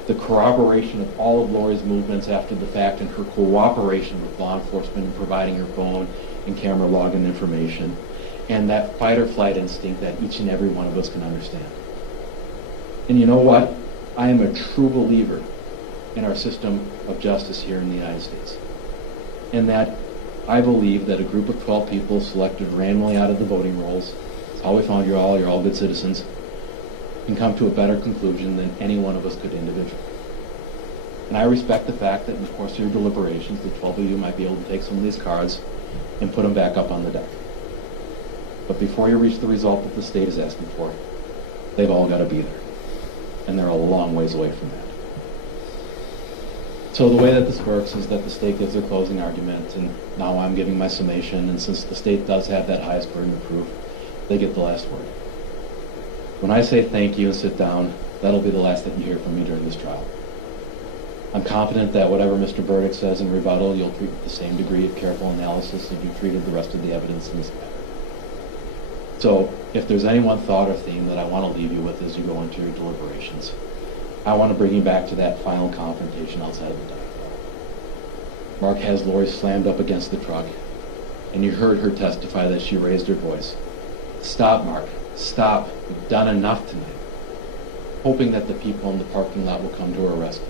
The corroboration of all of Lori's movements after the fact and her cooperation with law enforcement in providing her phone and camera login information. And that fight or flight instinct that each and every one of us can understand. And you know what? I am a true believer in our system of justice here in the United States. And that I believe that a group of 12 people selected randomly out of the voting rolls, that's how we found you're all good citizens, can come to a better conclusion than any one of us could individually. And I respect the fact that in the course of your deliberations, the 12 of you might be able to take some of these cards and put them back up on the deck. But before you reach the result that the state is asking for, they've all got to be there. And they're a long ways away from that. So the way that this works is that the state gives their closing argument, and now I'm giving my summation, and since the state does have that highest burden of proof, they get the last word. When I say thank you and sit down, that'll be the last that you hear from me during this trial. I'm confident that whatever Mr. Burdick says in rebuttal, you'll treat with the same degree of careful analysis as you treated the rest of the evidence in this matter. So, if there's any one thought or theme that I want to leave you with as you go into your deliberations, I want to bring you back to that final confrontation outside of the dock. Mark has Lori slammed up against the truck, and you heard her testify that she raised her voice. Stop, Mark. Stop. You've done enough tonight. hoping that the people in the parking lot will come to her rescue,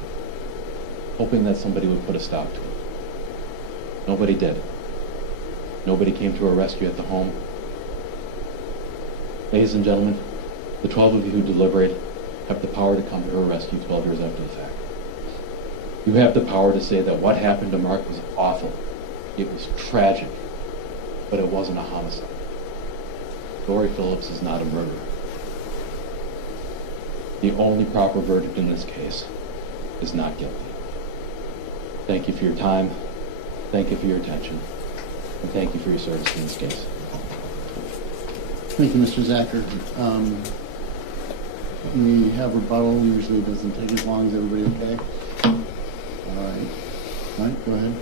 hoping that somebody would put a stop to it. Nobody did. Nobody came to her rescue at the home. Ladies and gentlemen, the 12 of you who deliberated have the power to come to her rescue 12 years after the fact. You have the power to say that what happened to Mark was awful. It was tragic, but it wasn't a homicide. Lori Phillips is not a murderer. The only proper verdict in this case is not guilty. Thank you for your time. Thank you for your attention. And thank you for your service in this case. Thank you, Mr. Zacher. We have rebuttal. Usually it doesn't take as long. Is everybody okay? All right. Mike, go ahead.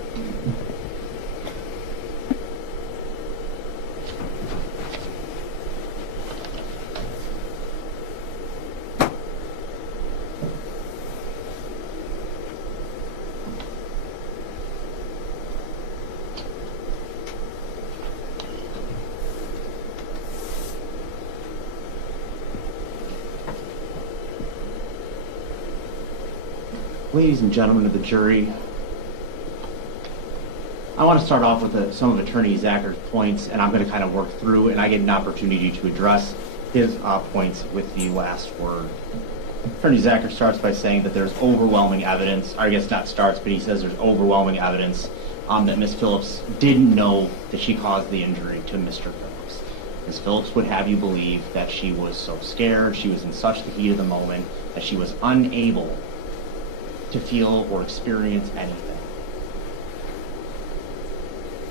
Ladies and gentlemen of the jury, I want to start off with some of Attorney Zacher's points, and I'm going to kind of work through, and I get an opportunity to address his points with the last word. Attorney Zacher starts by saying that there's overwhelming evidence, or I guess not starts, but he says there's overwhelming evidence that Ms. Phillips didn't know that she caused the injury to Mr. Phillips. Ms. Phillips would have you believe that she was so scared, she was in such the heat of the moment, that she was unable to feel or experience anything.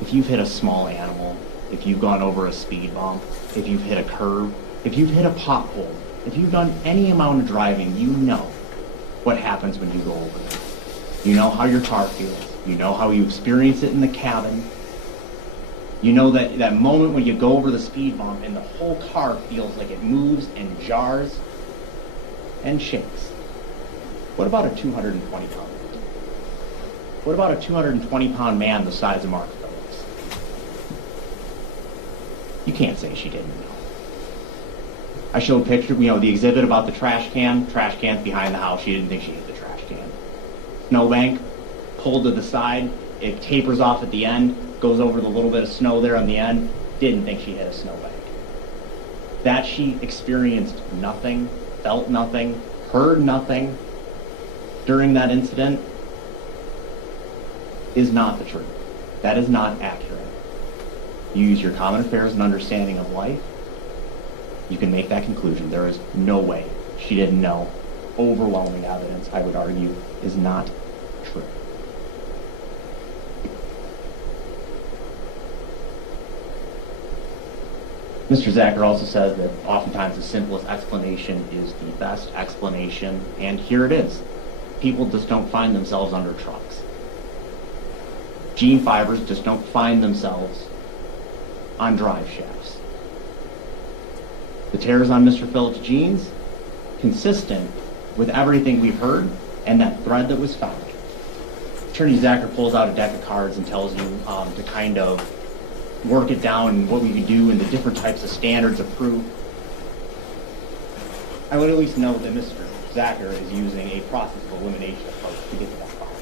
If you've hit a small animal, if you've gone over a speed bump, if you've hit a curb, if you've hit a pothole, if you've done any amount of driving, you know what happens when you go over it. You know how your car feels. You know how you experience it in the cabin. You know that moment when you go over the speed bump and the whole car feels like it moves and jars and shakes. What about a 220-pound man? What about a 220-pound man the size of Mark Phillips? You can't say she didn't know. I showed a picture, the exhibit about the trash can's behind the house. She didn't think she hit the trash can. Snowbank, pulled to the side, it tapers off at the end, goes over the little bit of snow there on the end, didn't think she hit a snowbank. That she experienced nothing, felt nothing, heard nothing during that incident is not the truth. That is not accurate. You use your common affairs and understanding of life, you can make that conclusion. There is no way she didn't know. Overwhelming evidence, I would argue, is not true. Mr. Zacher also says that oftentimes the simplest explanation is the best explanation, and here it is. People just don't find themselves under trucks. Gene fibers just don't find themselves on drive shafts. The tears on Mr. Phillips' jeans, consistent with everything we've heard and that thread that was found. Attorney Zacher pulls out a deck of cards and tells you to kind of work it down and what we could do and the different types of standards of proof. I would at least note that Mr. Zacher is using a process of elimination approach to get to that problem.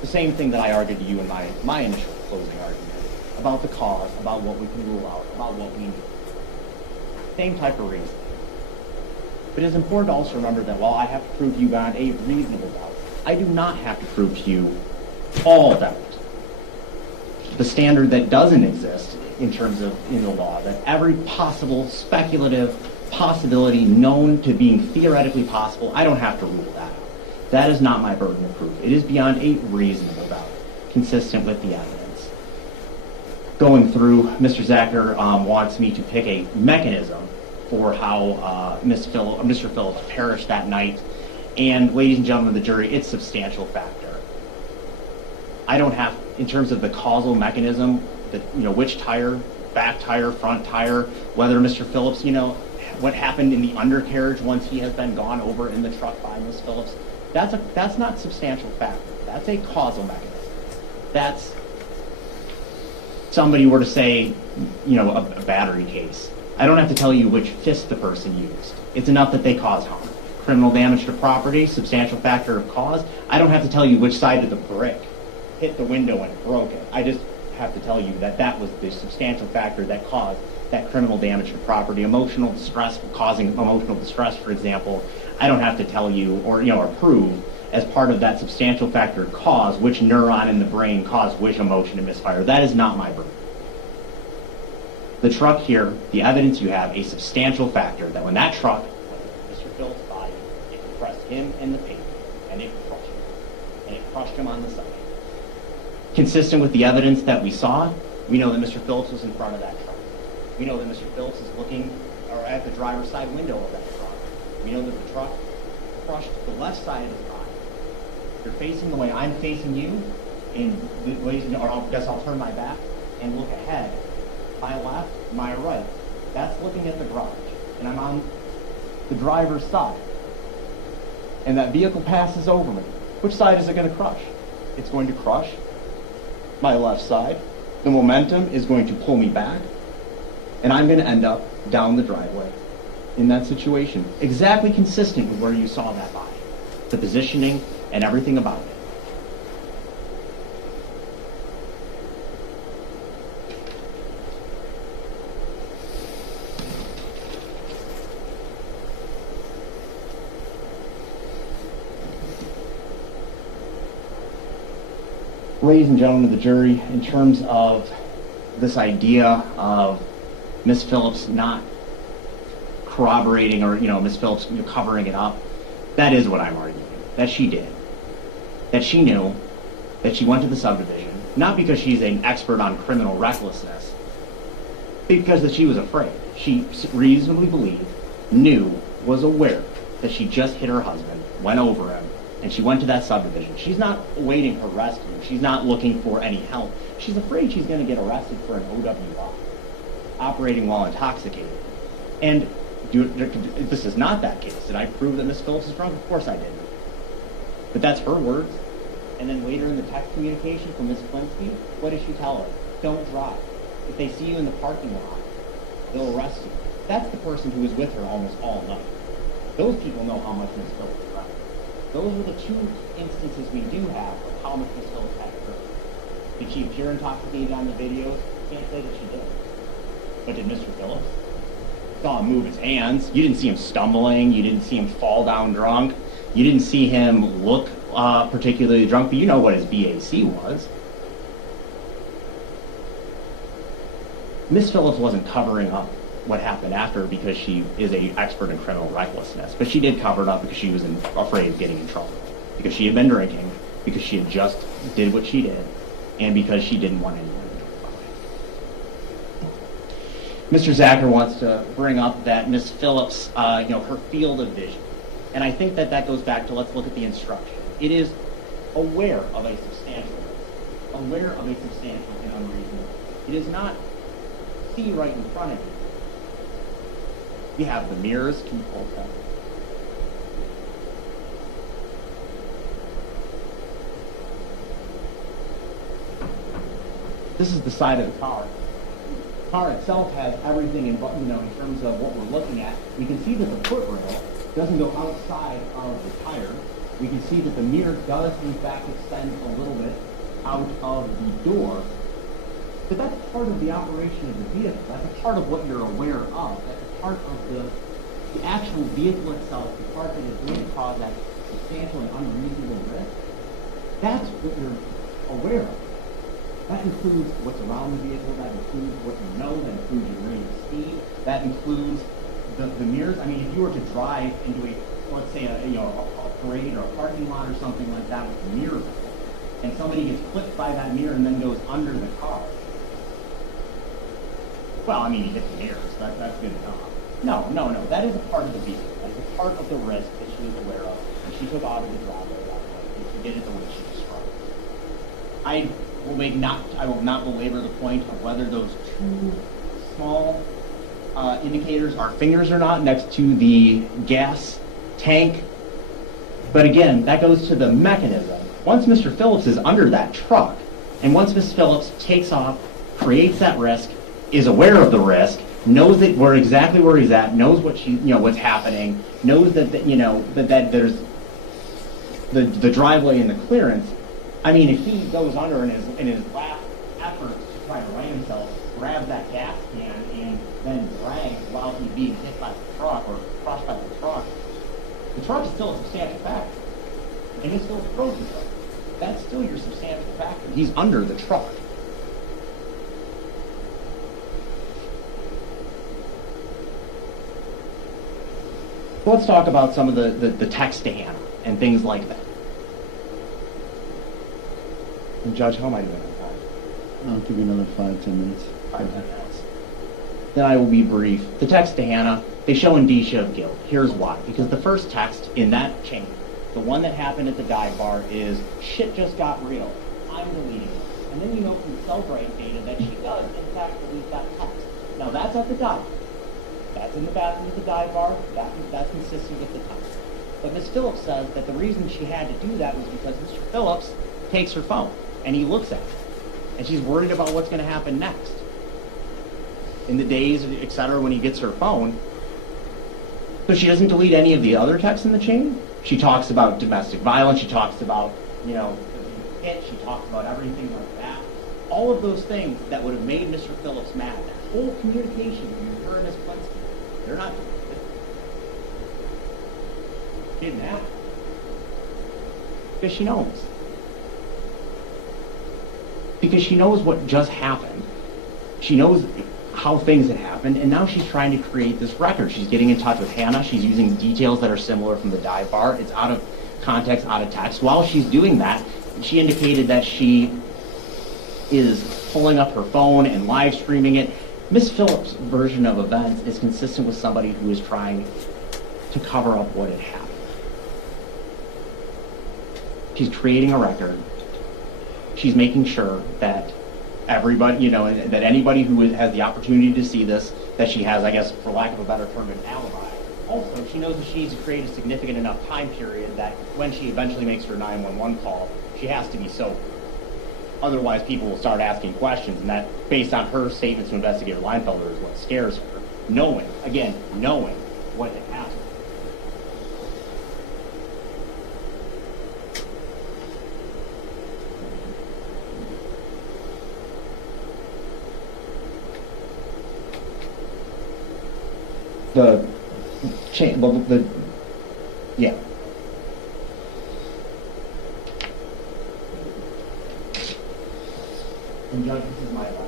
The same thing that I argued to you in my initial closing argument about the cause, about what we can rule out, about what we need. Same type of reason. But it is important to also remember that while I have to prove to you beyond a reasonable doubt, I do not have to prove to you all doubt. The standard that doesn't exist in terms of in the law, that every possible speculative possibility known to being theoretically possible, I don't have to rule that out. That is not my burden of proof. It is beyond a reasonable doubt, consistent with the evidence. Going through, Mr. Zacher wants me to pick a mechanism for how Mr. Phillips perished that night. And ladies and gentlemen of the jury, it's a substantial factor. I don't have, in terms of the causal mechanism, which tire, back tire, front tire, whether Mr. Phillips, what happened in the undercarriage once he has been gone over in the truck by Ms. Phillips, that's not substantial factor. That's a causal mechanism. That's somebody were to say, a battery case. I don't have to tell you which fist the person used. It's enough that they caused harm. criminal damage to property, substantial factor of cause, I don't have to tell you which side of the brick hit the window and broke it. I just have to tell you that that was the substantial factor that caused that criminal damage to property. Emotional distress, causing emotional distress, for example, I don't have to tell you or prove as part of that substantial factor cause which neuron in the brain caused which emotion to misfire. That is not my burden. The truck here, the evidence you have, a substantial factor that when that truck, Mr. Phillips' body, it compressed him in the pavement, and it crushed him. And it crushed him on the side. Consistent with the evidence that we saw, we know that Mr. Phillips was in front of that truck. We know that Mr. Phillips is looking or at the driver's side window of that truck. We know that the truck crushed the left side of his body. You're facing the way I'm facing you, I guess I'll turn my back and look ahead. My left, my right. That's looking at the garage. And I'm on the driver's side. And that vehicle passes over me. Which side is it going to crush? It's going to crush my left side. The momentum is going to pull me back. And I'm going to end up down the driveway in that situation. Exactly consistent with where you saw that body. The positioning and everything about it. Ladies and gentlemen of the jury, in terms of this idea of Ms. Phillips not corroborating or, Ms. Phillips covering it up, that is what I'm arguing. That she did. That she knew that she went to the subdivision, not because she's an expert on criminal recklessness, because that she was afraid. She reasonably believed, knew, was aware that she just hit her husband, went over him, and she went to that subdivision. She's not awaiting her rescue. She's not looking for any help. She's afraid she's going to get arrested for an OWI, operating while intoxicated. And this is not that case. Did I prove that Ms. Phillips is drunk? Of course I didn't. But that's her words. And then later in the text communication from Ms. Flinsky, what does she tell her? Don't drive. If they see you in the parking lot, they'll arrest you. That's the person who was with her almost all night. Those people know how much Ms. Phillips drank. Those are the two instances we do have of how much Ms. Phillips had occurred. Did she appear intoxicated on the videos? Can't say that she did. But did Mr. Phillips? Saw him move his hands. You didn't see him stumbling. You didn't see him fall down drunk. You didn't see him look particularly drunk, but you know what his BAC was. Ms. Phillips wasn't covering up what happened after because she is an expert in criminal recklessness, but she did cover it up because she was afraid of getting in trouble, because she had been drinking, because she had just did what she did, and because she didn't want anyone to know about it. Mr. Zacher wants to bring up that Ms. Phillips, her field of vision, and I think that goes back to, let's look at the instruction. It is aware of a substantial risk, aware of a substantial and unreasonable. It is not see right in front of you. We have the mirrors. Can you hold that? This is the side of the car. The car itself has everything in terms of what we're looking at. We can see that the foot rail doesn't go outside of the tire. We can see that the mirror does, in fact, extend a little bit out of the door. But that's part of the operation of the vehicle. That's a part of what you're aware of. That's a part of the actual vehicle itself, the part that is going to cause that substantial and unreasonable risk. That's what you're aware of. That includes what's around the vehicle. That includes what you know. That includes your rate of speed. That includes the mirrors. I mean, if you were to drive into let's say a parade or a parking lot or something like that with the mirrors, and somebody gets clipped by that mirror and then goes under the car. Well, I mean, you hit the mirrors. That's good enough. No. That is a part of the vehicle. That is a part of the risk that she was aware of. And she took out of the driveway that way. And she did it the way she described. I will not belabor the point of whether those two small indicators are fingers or not next to the gas tank. But again, that goes to the mechanism. Once Mr. Phillips is under that truck, and once Ms. Phillips takes off, creates that risk, is aware of the risk, knows that we're exactly where he's at, knows what what's happening, knows that that there's the driveway and the clearance. I mean, if he goes under in his last effort to try to right himself, grabs that gas can and then drags while he's being hit by the truck or crushed by the truck is still a substantial factor. And he still throws the truck. That's still your substantial factor. He's under the truck. Let's talk about some of the text to Hannah and things like that. And Judge, how am I doing on time? I'll give you another 5-10 minutes. 5-10 minutes. Then I will be brief. The text to Hannah, they show indicia of guilt. Here's why. Because the first text in that chain, the one that happened at the dive bar, is, shit just got real. I'm deleting it. And then you know from cell drive data that she does, in fact, delete that text. Now that's at the dive. That's in the bathroom at the dive bar. That's consistent with the text. But Ms. Phillips says that the reason she had to do that was because Mr. Phillips takes her phone and he looks at it. And she's worried about what's going to happen next. In the days, et cetera, when he gets her phone. So she doesn't delete any of the other texts in the chain. She talks about domestic violence. She talks about, hit. She talks about everything like that. All of those things that would have made Mr. Phillips mad. That whole communication between her and Ms. Plinsky, they're not deleted. She didn't have it. Because she knows. Because she knows what just happened. She knows how things had happened, and now she's trying to create this record. She's getting in touch with Hannah. She's using details that are similar from the dive bar. It's out of context, out of text. While she's doing that, she indicated that she is pulling up her phone and live streaming it. Ms. Phillips' version of events is consistent with somebody who is trying to cover up what had happened. She's creating a record. She's making sure that everybody, that anybody who has the opportunity to see this, that she has, I guess, for lack of a better term, an alibi. Also, she knows that she needs to create a significant enough time period that when she eventually makes her 911 call, she has to be sober. Otherwise, people will start asking questions, and that, based on her statements to Investigator Leinfelder, is what scares her. Knowing what had happened. Yeah. And Judge, this is my last.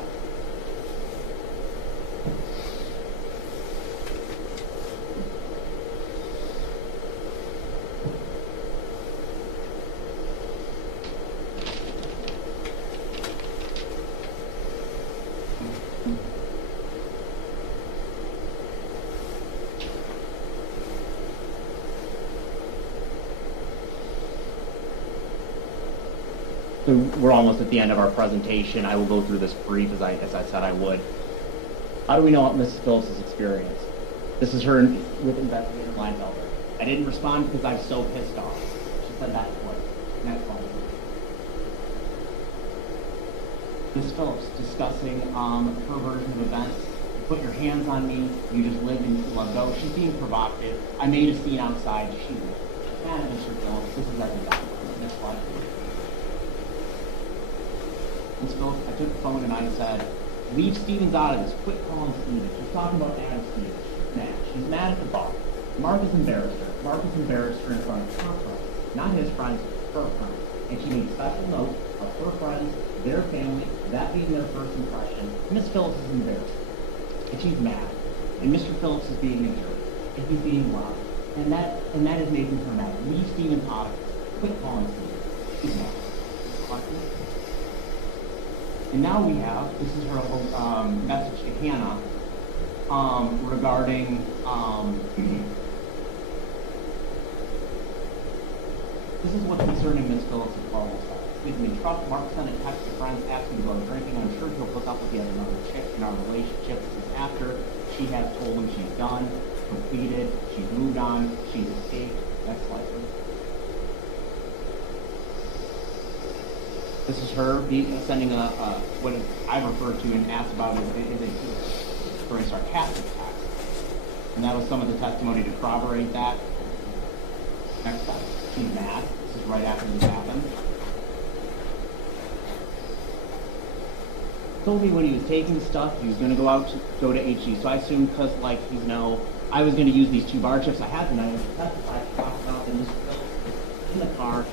So we're almost at the end of our presentation. I will go through this brief as I said I would. How do we know what Mrs. Phillips' experience? This is her with Investigator Leinfelder. I didn't respond because I'm so pissed off. She said that twice. Next one. Mrs. Phillips discussing her version of events. Put your hands on me. You just lived and let go. She's being provocative. I made a scene outside. She was, Mr. Phillips, this is everything. Next slide. Ms. Phillips, I took the phone and I said, leave Stevens out of this. Quit calling Stevens. She's talking about Adam Stevens. She's mad. She's mad at the bar. Mark is embarrassed her. Mark is embarrassed her in front of her friends. Not his friends, her friends. And she made special note of her friends, their family, that being their first impression. Ms. Phillips is embarrassed. And she's mad. And Mr. Phillips is being a jerk. And he's being loud. And that is making her mad. Leave Stevens out of this. Quit calling Stevens. She's mad. And now we have, this is her message to Hannah regarding, this is what's concerning Ms. Phillips' problems. We've been trust. Mark sent a text to friends asking to go drinking. I'm sure he'll hook up with yet another chick in our relationship. This is after she has told him she's done, completed, she's moved on, she's escaped. Next slide, please. This is her sending what I refer to and asked about as a during sarcastic text. And that was some of the testimony to corroborate that. Next slide. She's mad. This is right after this happened. Told me when he was taking stuff, he was going to go to HG. So I assumed because, like, I was going to use these 2 bar chips I had tonight. I testified, talked about in the car,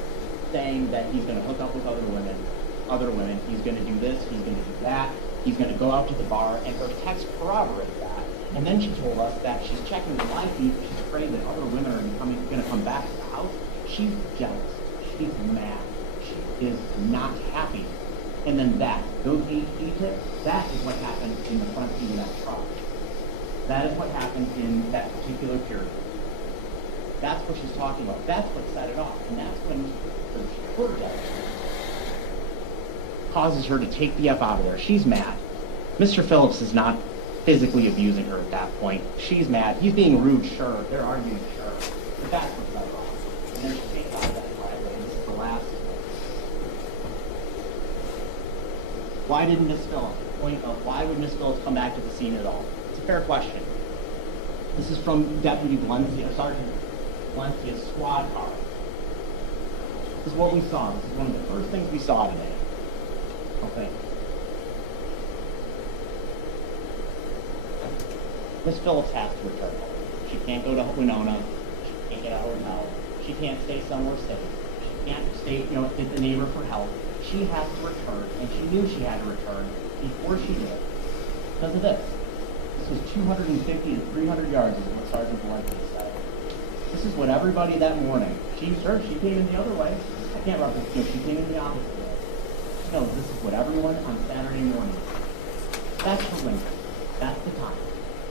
saying that he's going to hook up with other women. He's going to do this. He's going to do that. He's going to go out to the bar, and her text corroborated that. And then she told us that she's checking the live feed. She's afraid that other women are going to come back to the house. She's jealous. She's mad. She is not happy. And then those HG tips, that is what happened in the front seat of that truck. That is what happened in that particular period. That's what she's talking about. That's what set it off. And that's when her death causes her to take the F out of there. She's mad. Mr. Phillips is not physically abusing her at that point. She's mad. He's being rude, sure. They're arguing, sure. But that's what set it off. And then she takes out of that driveway. This is the last. Why didn't Miss Phillips? Point of why would Miss Phillips come back to the scene at all? It's a fair question. This is from Deputy Sergeant Valencia's squad car. This is what we saw. This is one of the first things we saw today. Okay. Miss Phillips has to return home. She can't go to Winona. She can't get out of her house. She can't stay somewhere safe. She can't stay, get the neighbor for help. She has to return, and she knew she had to return before she did because of this. This was 250 to 300 yards is what Sergeant Valencia said. This is what everybody that morning, she came in the other way. I can't remember, she came in the opposite way. She knows this is what everyone on Saturday morning. That's her window. That's the time.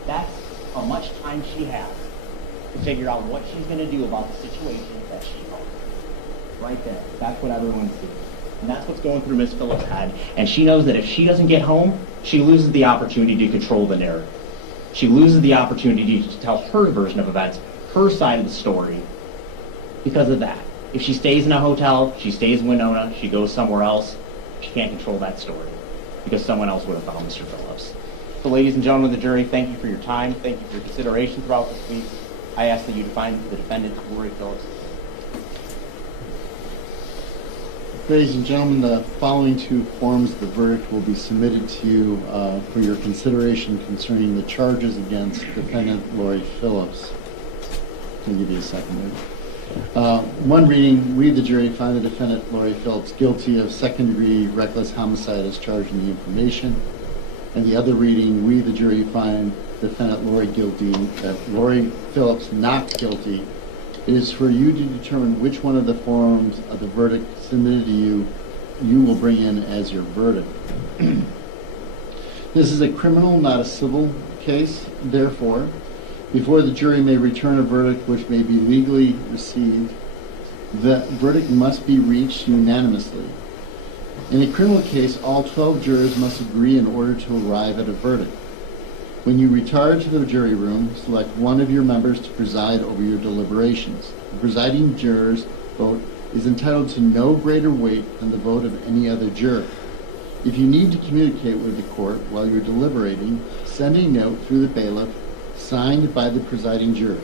That's how much time she has to figure out what she's going to do about the situation that she owns. Right there. That's what everyone sees. And that's what's going through Miss Phillips' head. And she knows that if she doesn't get home, she loses the opportunity to control the narrative. She loses the opportunity to tell her version of events, her side of the story, because of that. If she stays in a hotel, she stays in Winona, she goes somewhere else, she can't control that story because someone else would have found Mr. Phillips. So ladies and gentlemen of the jury, thank you for your time. Thank you for your consideration throughout this week. I ask that you find the defendant, Lori Phillips. Ladies and gentlemen, the following 2 forms of the verdict will be submitted to you for your consideration concerning the charges against defendant Lori Phillips. I'll give you a second there. One reading, we the jury find the defendant Lori Phillips guilty of second-degree reckless homicide as charged in the information. And the other reading, we the jury find defendant Lori Phillips not guilty. It is for you to determine which one of the forms of the verdict submitted to you will bring in as your verdict. This is a criminal, not a civil case. Therefore, before the jury may return a verdict which may be legally received, the verdict must be reached unanimously. In a criminal case, all 12 jurors must agree in order to arrive at a verdict. When you retire to the jury room, select one of your members to preside over your deliberations. The presiding juror's vote is entitled to no greater weight than the vote of any other juror. If you need to communicate with the court while you're deliberating, send a note through the bailiff signed by the presiding juror.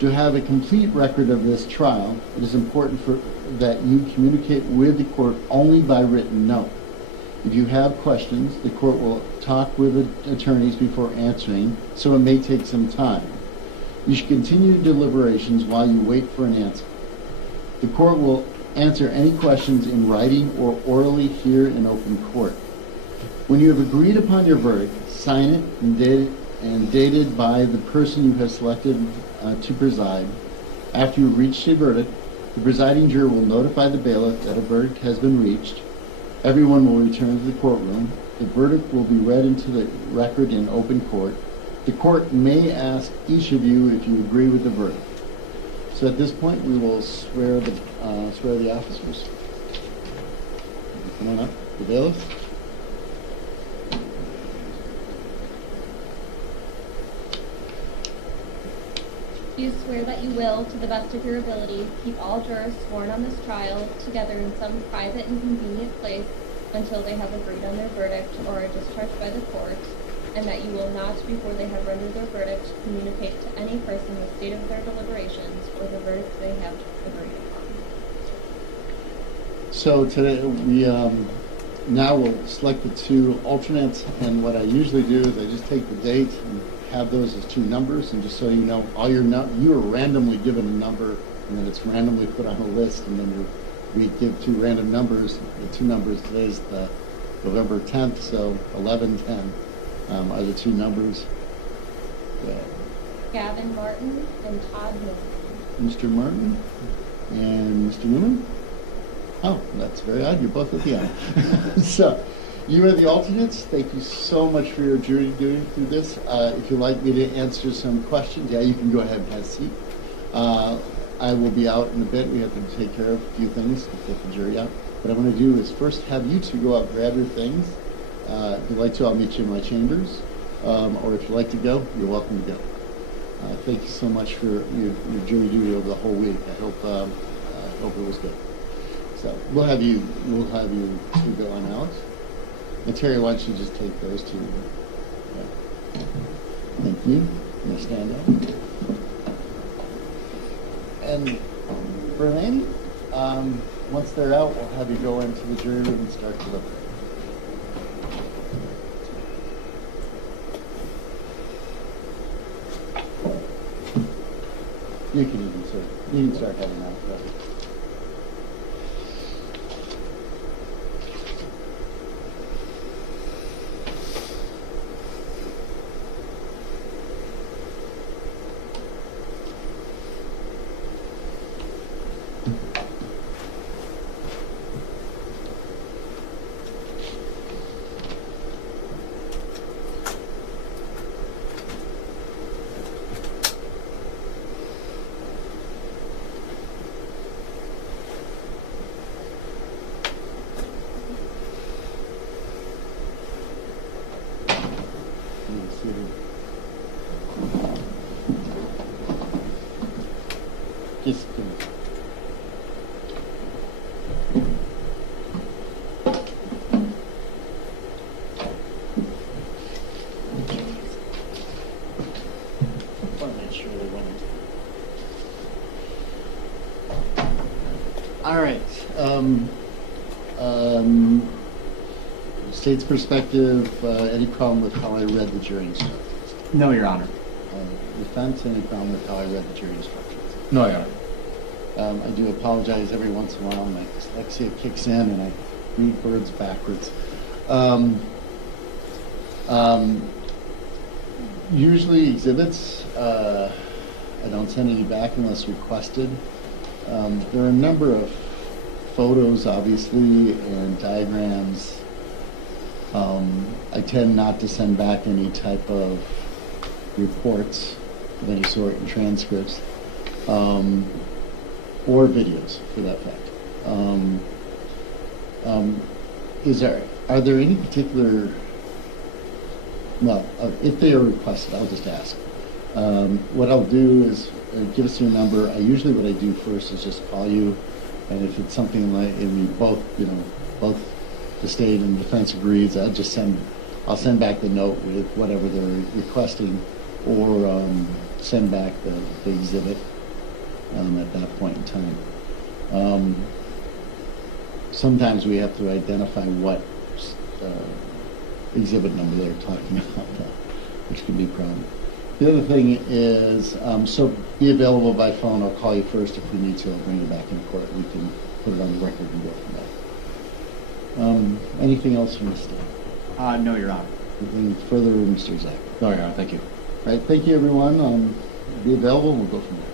To have a complete record of this trial, it is important that you communicate with the court only by written note. If you have questions, the court will talk with the attorneys before answering, so it may take some time. You should continue deliberations while you wait for an answer. The court will answer any questions in writing or orally here in open court. When you have agreed upon your verdict, sign it and dated by the person you have selected to preside. After you reach a verdict, the presiding juror will notify the bailiff that a verdict has been reached. Everyone will return to the courtroom. The verdict will be read into the record in open court. The court may ask each of you if you agree with the verdict. So at this point, we will swear the officers. Come on up, the bailiff. Do you swear that you will, to the best of your ability, keep all jurors sworn on this trial together in some private and convenient place until they have agreed on their verdict or are discharged by the court, and that you will not, before they have rendered their verdict, communicate to any person the state of their deliberations or the verdict they have agreed upon. So today, we now will select the two alternates, and what I usually do is I just take the date and have those as two numbers, and just so you know, you are randomly given a number, and then it's randomly put on a list, and then we give two random numbers. The two numbers today is the November 10th, so 11-10 are the two numbers. Gavin Martin and Todd Newman. Mr. Martin and Mr. Newman? Oh, that's very odd. You're both at the end. So, you are the alternates. Thank you so much for your jury duty through this. If you'd like me to answer some questions, yeah, you can go ahead and have a seat. I will be out in a bit. We have to take care of a few things to get the jury out. What I'm going to do is first have you two go out and grab your things. If you'd like to, I'll meet you in my chambers. Or if you'd like to go, you're welcome to go. Thank you so much for your jury duty over the whole week. I hope it was good. So we'll have you two go on, Alex. And Terry, why don't you just take those two? Yeah. Thank you. I'm gonna stand up. And Berlane, once they're out, we'll have you go into the jury room and start deliberating. You can start heading out. Just all right. State's perspective, any problem with how I read the jury instructions? No, Your Honor. Defense, any problem with how I read the jury instructions? No, Your Honor. I do apologize every once in a while. My dyslexia kicks in and I read words backwards. Usually exhibits, I don't send any back unless requested. There are a number of photos, obviously, and diagrams. I tend not to send back any type of reports of any sort and transcripts, or videos for that fact. Are there any particular, well, if they are requested, I'll just ask. What I'll do is give us your number. Usually what I do first is just call you, and if it's something like, and we both, both the state and defense agrees, I'll send back the note with whatever they're requesting, or send back the exhibit at that point in time. Sometimes we have to identify what exhibit number they're talking about, which can be a problem. The other thing is, so be available by phone. I'll call you first if we need to. I'll bring you back in court. We can put it on the record and go from there. Anything else from the state? No, Your Honor. Anything further, Mr. Zach? No, Your Honor. Thank you. All right, thank you, everyone. Be available, and we'll go from there.